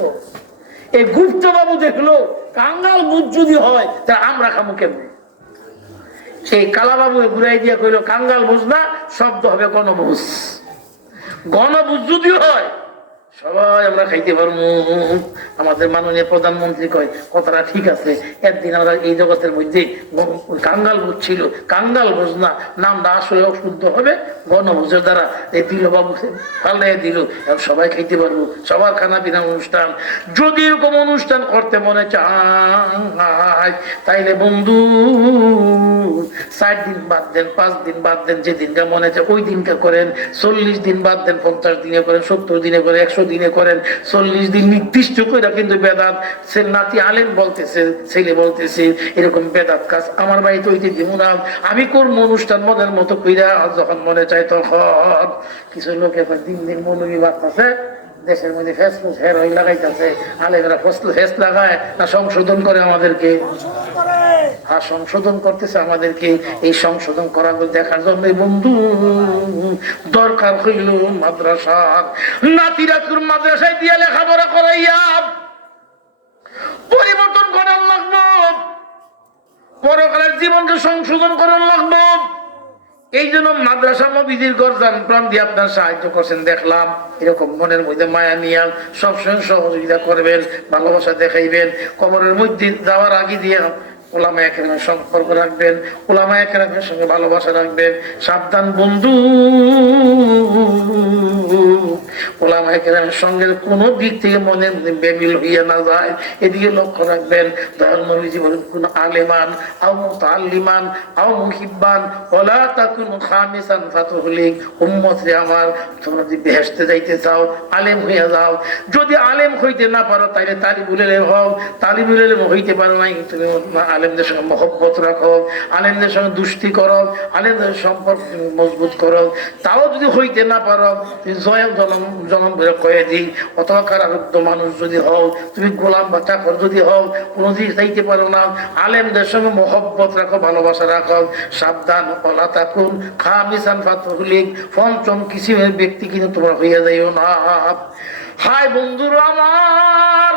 এই গুপ্ত বাবু দেখলো কাঙ্গাল বুঝ যদি হয় তা আমরা খামু কেমনে? সেই কালাবাবু ঘুরাই দিয়ে কইল, কাঙ্গাল বুঝ না, শব্দ হবে গণবুঝ। গণবুঝ যদি হয় সবাই আমরা খাইতে পারবো। আমাদের মাননীয় প্রধানমন্ত্রী কয় কথাটা ঠিক আছে, একদিন আমরা এই জগতের মধ্যে কাঙ্গাল বুঝ ছিল, কাঙ্গাল বুঝ না, নামটা আসলে শুদ্ধ হবে গণভোজের দ্বারা। এই দিল বাবু পাল্লাই দিল, এখন সবাই খাইতে পারবো, সবার খানা পিনা অনুষ্ঠান। যদি এরকম অনুষ্ঠান করতে মনে চায় তাইলে বন্ধু 4 দিন বাদ দেন, 5 দিন বাদ দেন, যে দিনটা মনে চায় ওই দিনটা করেন। 40 দিন বাদ দেন, 50 দিনে করেন, 70 দিনে করেন, 100 দিনে করেন। 40 দিন নির্দিষ্ট করে কিন্তু বেদাত। সে নাতি আলেম বলতেছে, ছেলে বলতেছে এরকম বেদাত কাজ আমার বাড়িতে ওইতে দিব না, আমি করবো অনুষ্ঠান মনের মতো কইরা, যখন মনে চায় তখন। কিছু লোক এখন দিন দিন মৌলবি বাড়তেছে, দেশের মধ্যে ফেসবুক হেরোইন লাগাইতেছে। আলেমরা ফেস লাগায় না সংশোধন করে আমাদেরকে? আর সংশোধন করতেছে আমাদেরকে। এই সংশোধন করা দেখার জন্য বন্ধু দরকার হইল মাদ্রাসা। নাতিরা তোর মাদ্রাসায় দিয়া লেখাপড়া করাইয়া পরিবর্তন করার লাগবো, পরকালের জীবনকে সংশোধন করার লাগবো। এই জন্য মাদ্রাসা নবীজির ঘর যান প্রাণ দিয়ে আপনার সাহায্য করছেন, দেখলাম এরকম মনের মধ্যে মায়া নিয়ে সবসময় সহযোগিতা করবেন, ভালোবাসা দেখাইবেন। কবরের মধ্যে যাওয়ার আগে দিয়ে ওলামায়ে কেরামের সম্পর্ক রাখবেন, ওলামায়ে কেরামের সঙ্গে ভালোবাসা রাখবেন। সাবধান বন্ধু, ওলামায়ে কেরামের সঙ্গে কোনো দিক থেকে মনের বেমিল হইয়া না যায়, এদিকে লক্ষ্য রাখবেন। নবীজি বলেন, কোন আলেমান আও মুতাআল্লিমান আও মুহিব্বান ওয়ালা তাকুন খামিসান ফাতুহলিক। উম্মত রে আমার, তোমরা যদি বেহেশতে যাইতে চাও আলেম হইয়া যাও। যদি আলেম হইতে না পারো তাইলে তালিবুল ইলম হও। তালিবুল ইলম হইতে পারো নাই, তুমি আলেমদের সঙ্গে মহব্বত রাখো, আলেমদের সঙ্গে দুস্তি করো, আলেমদের সম্পর্ক মজবুত করো। তাও যদি হইতে না পারো, তুমি জনম কয়ে দিই, অথবা কারারুদ্ধ মানুষ যদি হও, তুমি গোলাম বা চাকর যদি হও, কোনো দিক যাইতে পারো না, আলেমদের সঙ্গে মহব্বত রাখো, ভালোবাসা রাখো। সাবধান ওয়ালা তাকুন খামিসান ফাতুহলিক, পঞ্চম কিসিমের ব্যক্তি কিন্তু তোমরা হইয়া যাইও না। হায় বন্ধুরা আমার,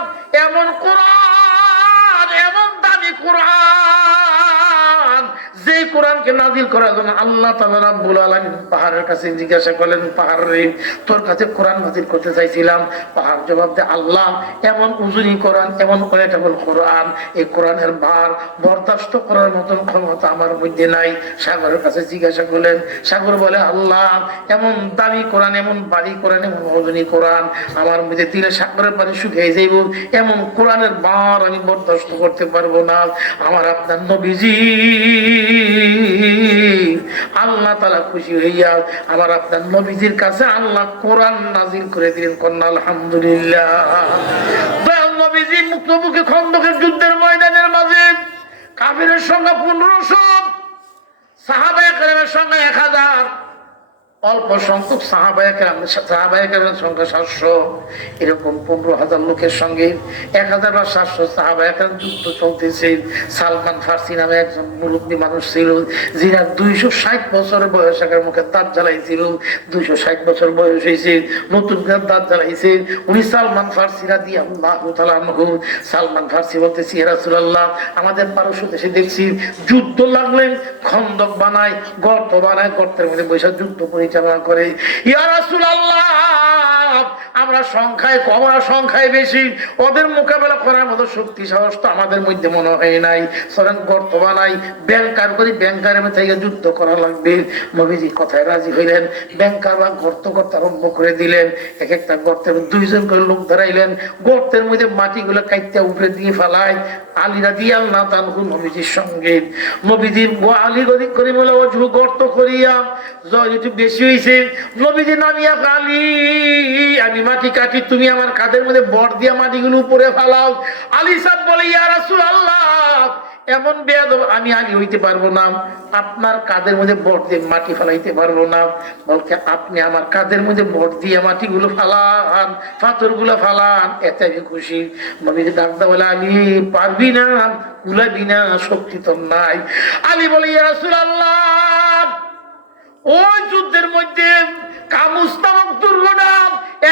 এমন কোরআন, এমন দামি কোরআন, যে এই কোরআনকে নাজিল করার জন্য আল্লাহ তাআলা রাব্বুল আলামিন পাহাড়ের কাছে জিজ্ঞাসা করলেন, পাহাড় রে, তোর কাছে কোরআন নাজিল করতে চাইছিলাম। পাহাড় জবাব দেয়, আল্লাহ এমন উজুনি কোরআন, এমন ওয়েটেবল কোরআন, এই কোরআনের ভার বরদাস্ত করার মতন ক্ষমতা আমার মধ্যে নাই। সাগরের কাছে জিজ্ঞাসা করলেন, সাগর বলে, আল্লাহ এমন দামি কোরআন, এমন ভারী কোরআন, এমন ওজনী কোরআন আমার মধ্যে দিলে সাগরের পানি শুকিয়ে যাইব, এমন কোরআনের ভার আমি বরদাস্ত করতে পারবো না। আমার আপনার নবীজি আল্লাহ তাআলা খুশি হইয়া আমার আপনার নবীজির কাছে আল্লাহ কোরআন নাজিল করে দিলেন। কন্যা আলহামদুলিল্লাহ। দয়াল নবীজি মুখোমুখি খন্দকের যুদ্ধের ময়দানের মাঝে কাফিরের সংখ্যা 1500, সাহাবায়ে কেরামের সংখ্যা 1000, অল্প সংখ্যক সাহাবায়ে কেরামের সংখ্যা 700। এরকম 15,000 লোকের সঙ্গে 1000 বা 700 সাহাবায়ে কেরাম যুদ্ধ চলতেছে। সালমান ফার্সি নামে একজন মুরব্বী মানুষ ছিল, যিনি 260 বছর বয়স, একের মুখে দাঁত জ্বালাইছিল। 260 বছর বয়স হয়েছে, নতুন করে দাঁত জ্বালাইছে। উনি সালমান ফার্সি রাদিয়াল্লাহু তাআলা আনহু। সালমান ফার্সি বলতেছি, ইয়া রাসূলুল্লাহ, আমাদের পারস্য দেশে দেখছি যুদ্ধ লাগলে খন্দক বানায়, গর্ত বানায়, গর্তের মধ্যে বসে যুদ্ধ পরিচালনা করে। ইয়া রাসূলুল্লাহ, আমরা সংখ্যায় কম, সংখ্যায় বেশি, ওদের মোকাবেলা করার মতো শক্তি সাহস তো আমাদের মধ্যে মনে হয় নাই। সরেন গর্ত বানাই, ব্যাংকার করি, ব্যাংকারের থেকে যুদ্ধ করা লাগবে। নবীজি কথায় রাজি হইলেন। ব্যাংকার বা গর্ত করতে আরম্ভ করে দিলেন। এক একটা গর্তের 2 জন করে লোক ধরাইলেন, গর্তের মধ্যে মাটিগুলো কাইতে উপরে দিয়ে ফেলায়। আলী রাদিয়াল্লাহু তাআলা নবীজির সঙ্গে, নবীজির আলী করিমুল্লাহ ওয়াজহু গর্ত করিয়া একটু বেশি হয়েছে, নবীজি নামিয়া, আলী আমি মাটি কাটি, তুমি আমার কাঁধের মধ্যে বর দিয়া মাটিগুলো উপরে ফালাও। আলী সাহেব বলে, ইয়া রাসূলুল্লাহ, এমন বেয়াদব আমি আলী হইতে পারবো না, আপনার কাঁধের মধ্যে বর দিয়ে মাটি ফালাইতে পারবো না। বলকে, আপনি আমার কাঁধের মধ্যে বর দিয়ে মাটিগুলো ফালান, পাথরগুলো ফালান, এতে আমি খুশি। নবীজি ডাকদা বলে, আলী পারবি না, কুলাবি না, শক্তি তো নাই। আলী বলে, ইয়া রাসূলুল্লাহ, ওই যুদ্ধের মধ্যে কামুস নামক দুর্ঘটনা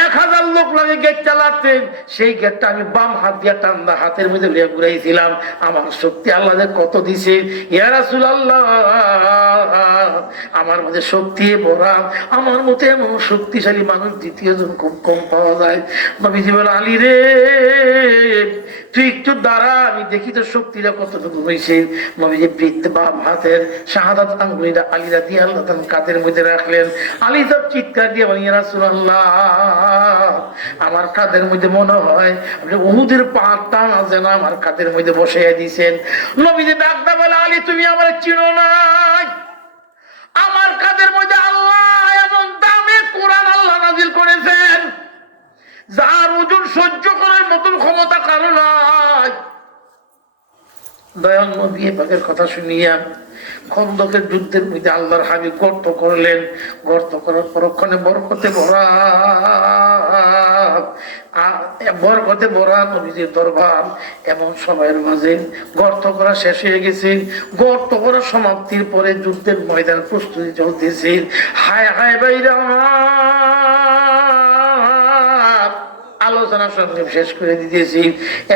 1000 লোক লাগে গেট চালাতে, সেই গেটটা আমি বাম হাত দিয়ে টান্দা হাতের মধ্যে ঘুরাইছিলাম। আমার শক্তি আল্লাহ কত দিছে। ইয়া রাসূলুল্লাহ, আমার মধ্যে শক্তি ভরা, আমার মতো এমন শক্তিশালী মানুষ দ্বিতীয় জন খুব কম পাওয়া যায়। নবীজি বলে, আলী রে, তুই একটু দাঁড়া, আমি দেখি তোর শক্তিটা কতটুকু হয়েছে। নবীজি বৃদ্ধ বাম হাতের শাহাদাত আঙ্গুলিটা আলী রাদিয়াল্লাহু তাআলা কাঁধের মধ্যে রাখলেন। আলী সব চিৎকার দিয়ে বলেন, ইয়া রাসূলুল্লাহ, আমার কাঁধের মধ্যে মনে হয় আপনি উহুদের পাহাড়টা যেন আমার কাঁধের মধ্যে বসাইয়া দিয়েছেন। নবীজি ডাকতে বলে, আলী তুমি আমার চিনো না, আমার কাঁধের মধ্যে আল্লাহ এমন দামি কোরআন আল্লাহ নাজিল করেছেন, যার ওজন সহ্য করার মতন ক্ষমতা কারো নাই। দয়াল নবী পাকের কথা শুনিয়া খন্দকের যুদ্ধের মধ্যে আল্লাহর হাবিব গর্ত করলেন। গর্ত করার পরক্ষণে বরকতে ভরা নবীজির দরবার। এমন সময়ের মাঝে গর্ত করা শেষ হয়ে গেছে। গর্ত করা সমাপ্তির পরে যুদ্ধের ময়দান প্রস্তুতি চলতেছে। হায় হায় বাইরা, আলোচনা সংক্ষেপ শেষ করে দিতেছি।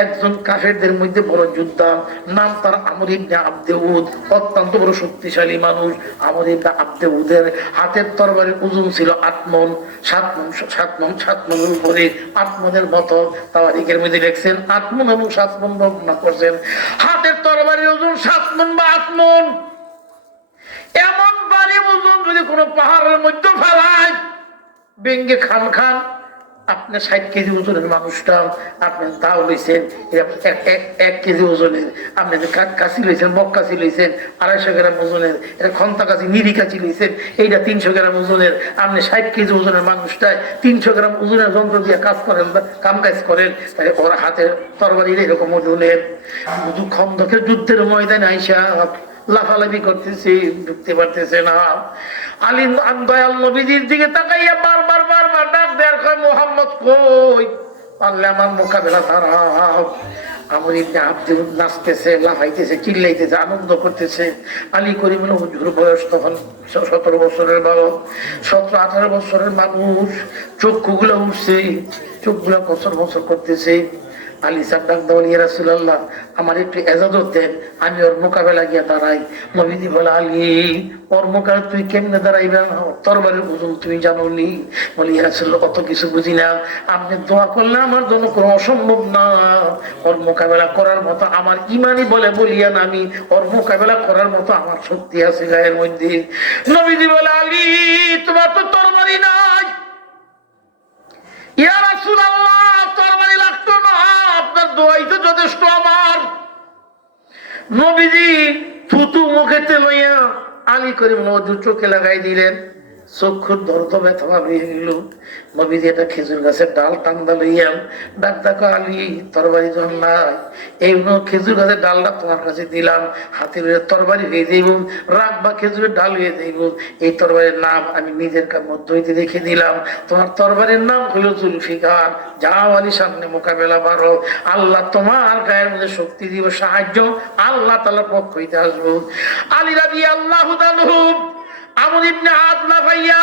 একজন কাফেরদের মধ্যে বড় যোদ্ধা, নাম তার আমর ইবনে আবদে উদ, অত্যন্ত বড় শক্তিশালী মানুষ। আমর ইবনে আবদে উদের হাতের তরবারির ওজন ছিল 8 মণ, 7 মণের উপরে, 8 মণের মতো তাওয়ারিখের মধ্যে লিখছেন 8 মণ এবং 7 মণ বর্ণনা করছেন। হাতের তরবারির ওজন 7 মণ বা 8 মণ। এমন ভারী ওজন যদি কোনো পাহাড়ের মধ্যে ফেলায়, ভেঙ্গে খান খান। আপনি 60 কেজি ওজনের মানুষটা, আপনি তাও লইছেন 1 কেজি ওজনের, আপনি কাশি লইছেন, বককাশি লইছেন 250 গ্রাম ওজনের, এটা খন্তা কাশি, নিরি কাশি লইছেন, এইটা 300 গ্রাম ওজনের। আপনি 60 কেজি ওজনের মানুষটায় 300 গ্রাম ওজনের যন্ত্র দিয়ে কাজ করেন, কাম কাজ করেন, তাহলে ওরা হাতের তরবারির এরকম ওজনের। খন্দকের যুদ্ধের ময়দানে আইসা লাফালাফি করতেছে, ঢুকতে পারতেছে না। আলী দয়াল নবীজির দিকে তাকাইয়া বারবার ডাক দেয়ার কয়, মুহাম্মদ কই, পারলে আমার মোকাবেলা দাঁড়াও। আমর ইবনে আবদে উদ নাচতেছে, লাফাইতেছে, চিল্লাইতেছে, আনন্দ করতেছে। আলী করিমুল্লাহ হুজুর বয়স তখন 17 বছরের বালক, 17-18 বছরের মানুষ। চক্ষুগুলো উঠছে, চোখগুলো বছর করতেছে। আলী সাহেব ডাক দাও, ইয়া রাসূলুল্লাহ আমার একটু ইজাজত দেন, আমি ওর মোকাবেলা গিয়ে দাঁড়াই। নবীজি বলে, আলী ওর মোকাবেলা তুই কেমনে দাঁড়াইবে, তরবারির ওজন তুমি জানো নি? বলি, ইয়া রাসূলুল্লাহ অত কিছু বুঝি না, আপনি দোয়া করলে আমার জন্য কোনো অসম্ভব না। ওর মোকাবেলা করার মতো আমার ইমানই বলে বলিয়ান আমি ওর মোকাবেলা করার মতো আমার শক্তি আছে গায়ের মধ্যে। নবীজি বলে, আলী তোমার তো তরবারি নাই। ইয়া রাসূলুল্লাহ তরবারি লাগতো না, আপনার দোয়াই তো যথেষ্ট আমার। নবীজি থুতু মুখেতে লইয়া আলী করিম নজর চোখে লাগাই দিলেন। চক্ষুর দর্দ ব্যথা হয়ে গেল। নবীজি একটা খেজুর গাছের ডাল টান্দা লইয়া ডাক ডাকা, আলী তরবারি যখন নাই, এই খেজুর গাছের ডালটা তোমার কাছে দিলাম, হাতের তরবারি হয়ে যাইব, রাগ বা খেজুরের ডাল হয়ে যাইব। এই তরবারির নাম আমি নিজের মধ্য হইতে রেখে দিলাম, তোমার তরবারির নাম হলো জুলফিকার। যাও আলী সামনে মোকাবেলা পারো, আল্লাহ তোমার গায়ের মধ্যে শক্তি দিব, সাহায্য আল্লাহ তাআলার পক্ষ হইতে আসবো। আলী রাদিয়াল্লাহু তাআলা আমর ইবনে আদলা ভাইয়া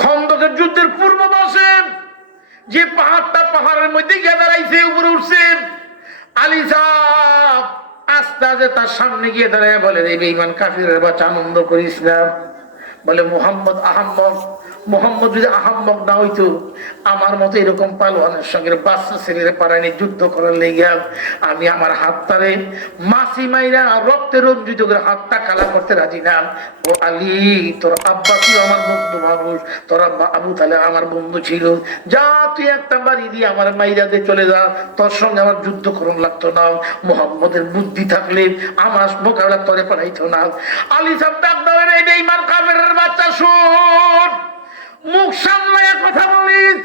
খন্দকের যুদ্ধের পূর্ব মাসে যে পাহাড়ের মধ্যে গিয়ে দাঁড়াইছে, উপরে উঠছে, আলী সাহেব আস্তে আস্তে তার সামনে গিয়ে দাঁড়ায় বলে, এই বেঈমান কাফিরের বাচ্চা আনন্দ করিস না। বলে, মুহাম্মদ আহাম্মক, মুহাম্মদ যদি আহাম্মক না হইতো আমার মতো এরকম পালোয়ানের সঙ্গে বাচ্চা ছেলের পারানি যুদ্ধ করার লেগে আমি আমার হাতটারে মাসি মাইরা রক্তে রঞ্জিত করে হাতটা কালা করতে রাজি না। ও আলী তোর আব্বা ছিল আমার বন্ধু মানুষ, তোর আব্বা আবু তালেব আমার বন্ধু ছিল, যা তুই একটা বাড়ি দিয়ে আমার মাইরা দিয়ে চলে যা, তোর সঙ্গে আমার যুদ্ধ করণ লাগতো না। মুহাম্মদের বুদ্ধি থাকলে আমার মোকাবেলা করে পাঠাইতো না। আলী সাহেব ডাক দেবেন, এই বেঈমান কাফেরের বাচ্চা শোন, মুখ সামলায় কথা বলিস,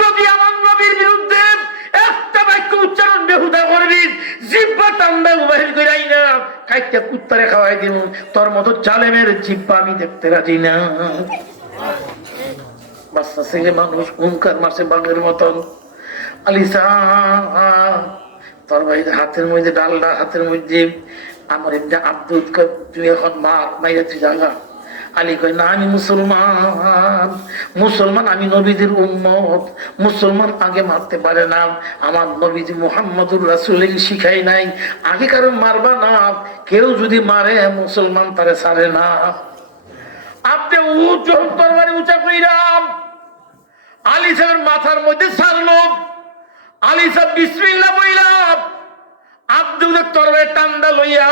যদি আমার নবীর বিরুদ্ধে একটা বাক্য উচ্চারণ বেহুদা করবি, জিহ্বা টান্ডা বাহির করাই না, কাইটা কুত্তারে খাওয়াই দিব, তোর মতো জালেমের জিহ্বা আমি দেখতে রাজি না। বাচ্চা ছেলে মানুষ হুঙ্কার মারছে বাঘের মতন। আলী সাহেব তোর ভাই হাতের মধ্যে ডালটা, হাতের মধ্যে আমার একটা আব্দুল, তুই এখন মার মাইরা তুই জাগা। আলী কয়, না আমি মুসলমান, মুসলমান আমি নবীদের উম্মত, মুসলমান আগে মারতে পারে না, আমার নবীজি মুহাম্মদুর রাসূলকে শিখাই নাই আগে কারো মারবা না, কেউ যদি মারে মুসলমান তারে ছাড়ে না। আপনি তরবারি উঁচা কইরাম আলী সাহেবের মাথার মধ্যে ছাড়লো। আলী সাহেব বিসমিল্লাহ বইলাম, আব্দুলের তরবারি টান্ডা লইয়া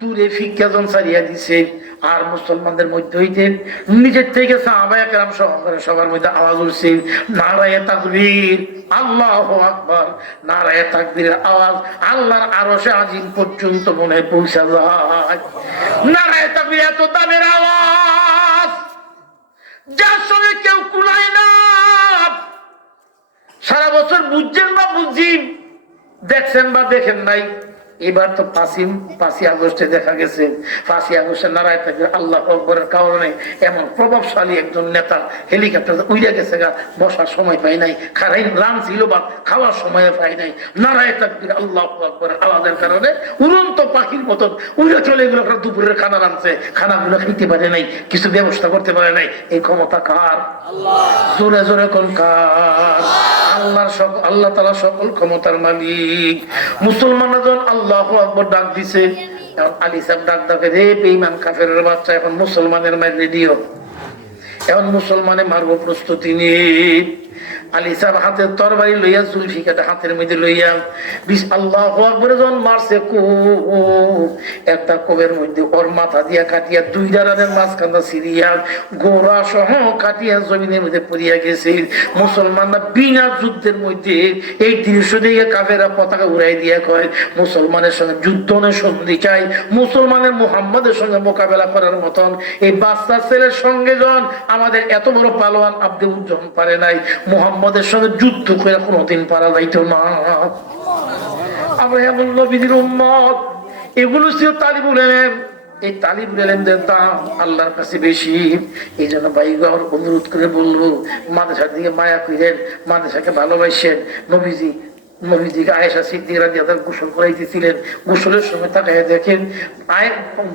দূরে ফিক্কাজন ছাড়িয়া দিছে। আর মুসলমানদের মধ্যে হইতে নিজের থেকে সাহাবায়ে কেরাম সহকারে সবার মধ্যে আওয়াজ উঠছে, নারায়ে তাকবীর, আল্লাহু আকবার। নারায়ে তাকবীরের আওয়াজ আল্লাহর আরশে আজিম পর্যন্ত মনে পৌঁছা যায়। নারায়ে তাকবীর এত দামের আওয়াজ যার সঙ্গে কেউ কুলায় না। সারা বছর বুঝছেন বা বুঝছি, দেখছেন বা দেখেন নাই, এবার তো 5ই আগস্টে দেখা গেছে, 5ই আগস্টে নারায় থাকে আল্লাহ আকবরের কারণে এমন প্রভাবশালী একজন নেতা হেলিকপ্টার উড়ে গেছে গা, বসার সময় পাই নাই, খারাই রান ছিল বা খাওয়ার সময় পাই নাই, নারায় তাকবীর আল্লাহ আকবরের আওয়াজের কারণে উড়ন্ত পাখির মতন উড়ে চলে গেল। দুপুরের খানা রানছে, খানাগুলো খেতে পারে নাই, কিছু ব্যবস্থা করতে পারে নাই। এই ক্ষমতা কার? জোরে জোরে কোন কার? আল্লাহর। আল্লাহ তাআলা সকল ক্ষমতার মালিক। মুসলমানরা যখন আল্লাহু আকবার ডাক দিছে, এখন আলী সাহেব ডাক ডাকে, রে বেঈমান কাফেরের বাচ্চা, এখন মুসলমানের মার রেডিও, এখন মুসলমানে মারবো, প্রস্তুতি নিয়ে। আলী সাহেব হাতের তরবারি লইয়া জুলফিকারটা হাতের মধ্যে লইয়া আল্লাহু আকবার যখন মারছে, একটা কোবের মধ্যে ওর মাথা দিয়া কাটিয়া 2 ডালের মাঝখানটা সিরিয়া গোড়া সহ কাটিয়া জমিনের মধ্যে পড়িয়া গেছে। মুসলমানরা বিনা যুদ্ধের মধ্যে এই দৃশ্য দিয়ে কাফেররা পতাকা উড়াই দিয়া কয়, মুসলমানের সঙ্গে যুদ্ধ না সন্ধি চাই, মুসলমানের মুহাম্মদের সঙ্গে মোকাবেলা করার মতন এই বাচ্চা ছেলের সঙ্গে যখন আমাদের এত বড় পালোয়ান আব্দুল পারে নাই, মুহাম্মদের সঙ্গে যুদ্ধ করে কোনোদিন পারা যাইতো না। আমরা এমন নবীর উম্মত, এগুলো ছিল তালিবুল ইলম। এই তালিবুল ইলমদের দাম আল্লাহর কাছে বেশি। এই জন্য ভাইগণ অনুরোধ করে বলবো, মাদ্রাসার দিকে মায়া করেন, মাদ্রাসাকে ভালোবাসেন। নবীজি নবীজিকে আয়েশা সিদ্দিকা রাদিয়াল্লাহু গোসল করাইতেছিলেন। গোসলের সময় তাকায় দেখেন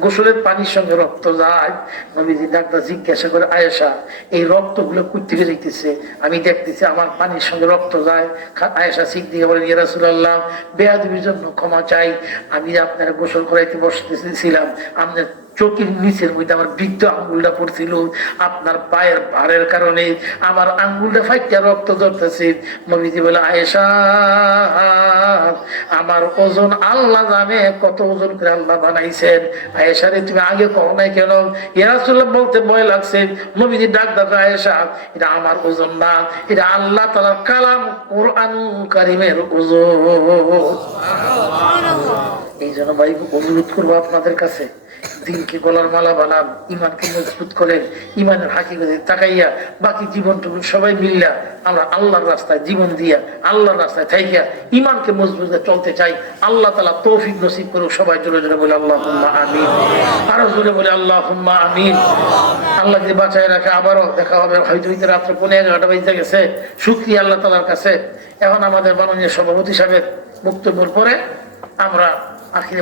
গোসলের পানির সঙ্গে রক্ত যায়। নবীজি ডাক্তার জিজ্ঞাসা করে, আয়েশা এই রক্তগুলো কই থেকে যাইতেছে? আমি দেখতেছি আমার পানির সঙ্গে রক্ত যায়। আয়েশা সিদ্দিকা বলেন, ইয়া রাসূলুল্লাহ, বেয়াদবির জন্য ক্ষমা চাই। আমি আপনার গোসল করাইতে বসতেছিলাম, আপনার চোখের নিচের মধ্যে আমার বৃদ্ধ আঙ্গুলটা পড়ছিল, আপনার পায়ের ভারের কারণে আমার আঙ্গুলটা ফাইটা রক্ত ঝরতেছে। নবীজি বলে, আয়েশা আমার ওজন আল্লাহ জানে কত ওজন করে আল্লাহ বানাইছেন। আয়েশা রে তুমি আগে কও নাই কেন? ইয়া রাসূলুল্লাহ বলতে ভয় লাগছে। নবীজি ডাক দাও, আয়েশা এটা আমার ওজন না, এটা আল্লাহ তাআলার কালাম কোরআন কারীমের ওজন। এই জন্য ভাই অনুরোধ করবো আপনাদের কাছে, দিনকে গলার মালা বানান, ইমানকে মজবুত করেন, ইমানের হাকিকতে তাকাইয়া বাকি জীবনটুকু সবাই মিল্লা আমরা আল্লাহর রাস্তায় জীবন দিয়া আল্লাহর রাস্তায় থাইকা ইমানকে মজবুত চলতে চাই। আল্লাহ তাআলা তৌফিক নসিব করুক। সবাই জোরে জোরে বলে আল্লাহুম্মা আমিন, আরো জোরে বলে আল্লাহুম্মা আমিন। আল্লাহ যদি বাঁচায় রাখে আবারও দেখা হবে, হয়তো রাত্র 11:30 বেজে গেছে। শুকরিয়া আল্লাহ তাআলার কাছে। এখন আমাদের মাননীয় সভাপতি সাহেবের বক্তব্যের পরে আমরা আখিরে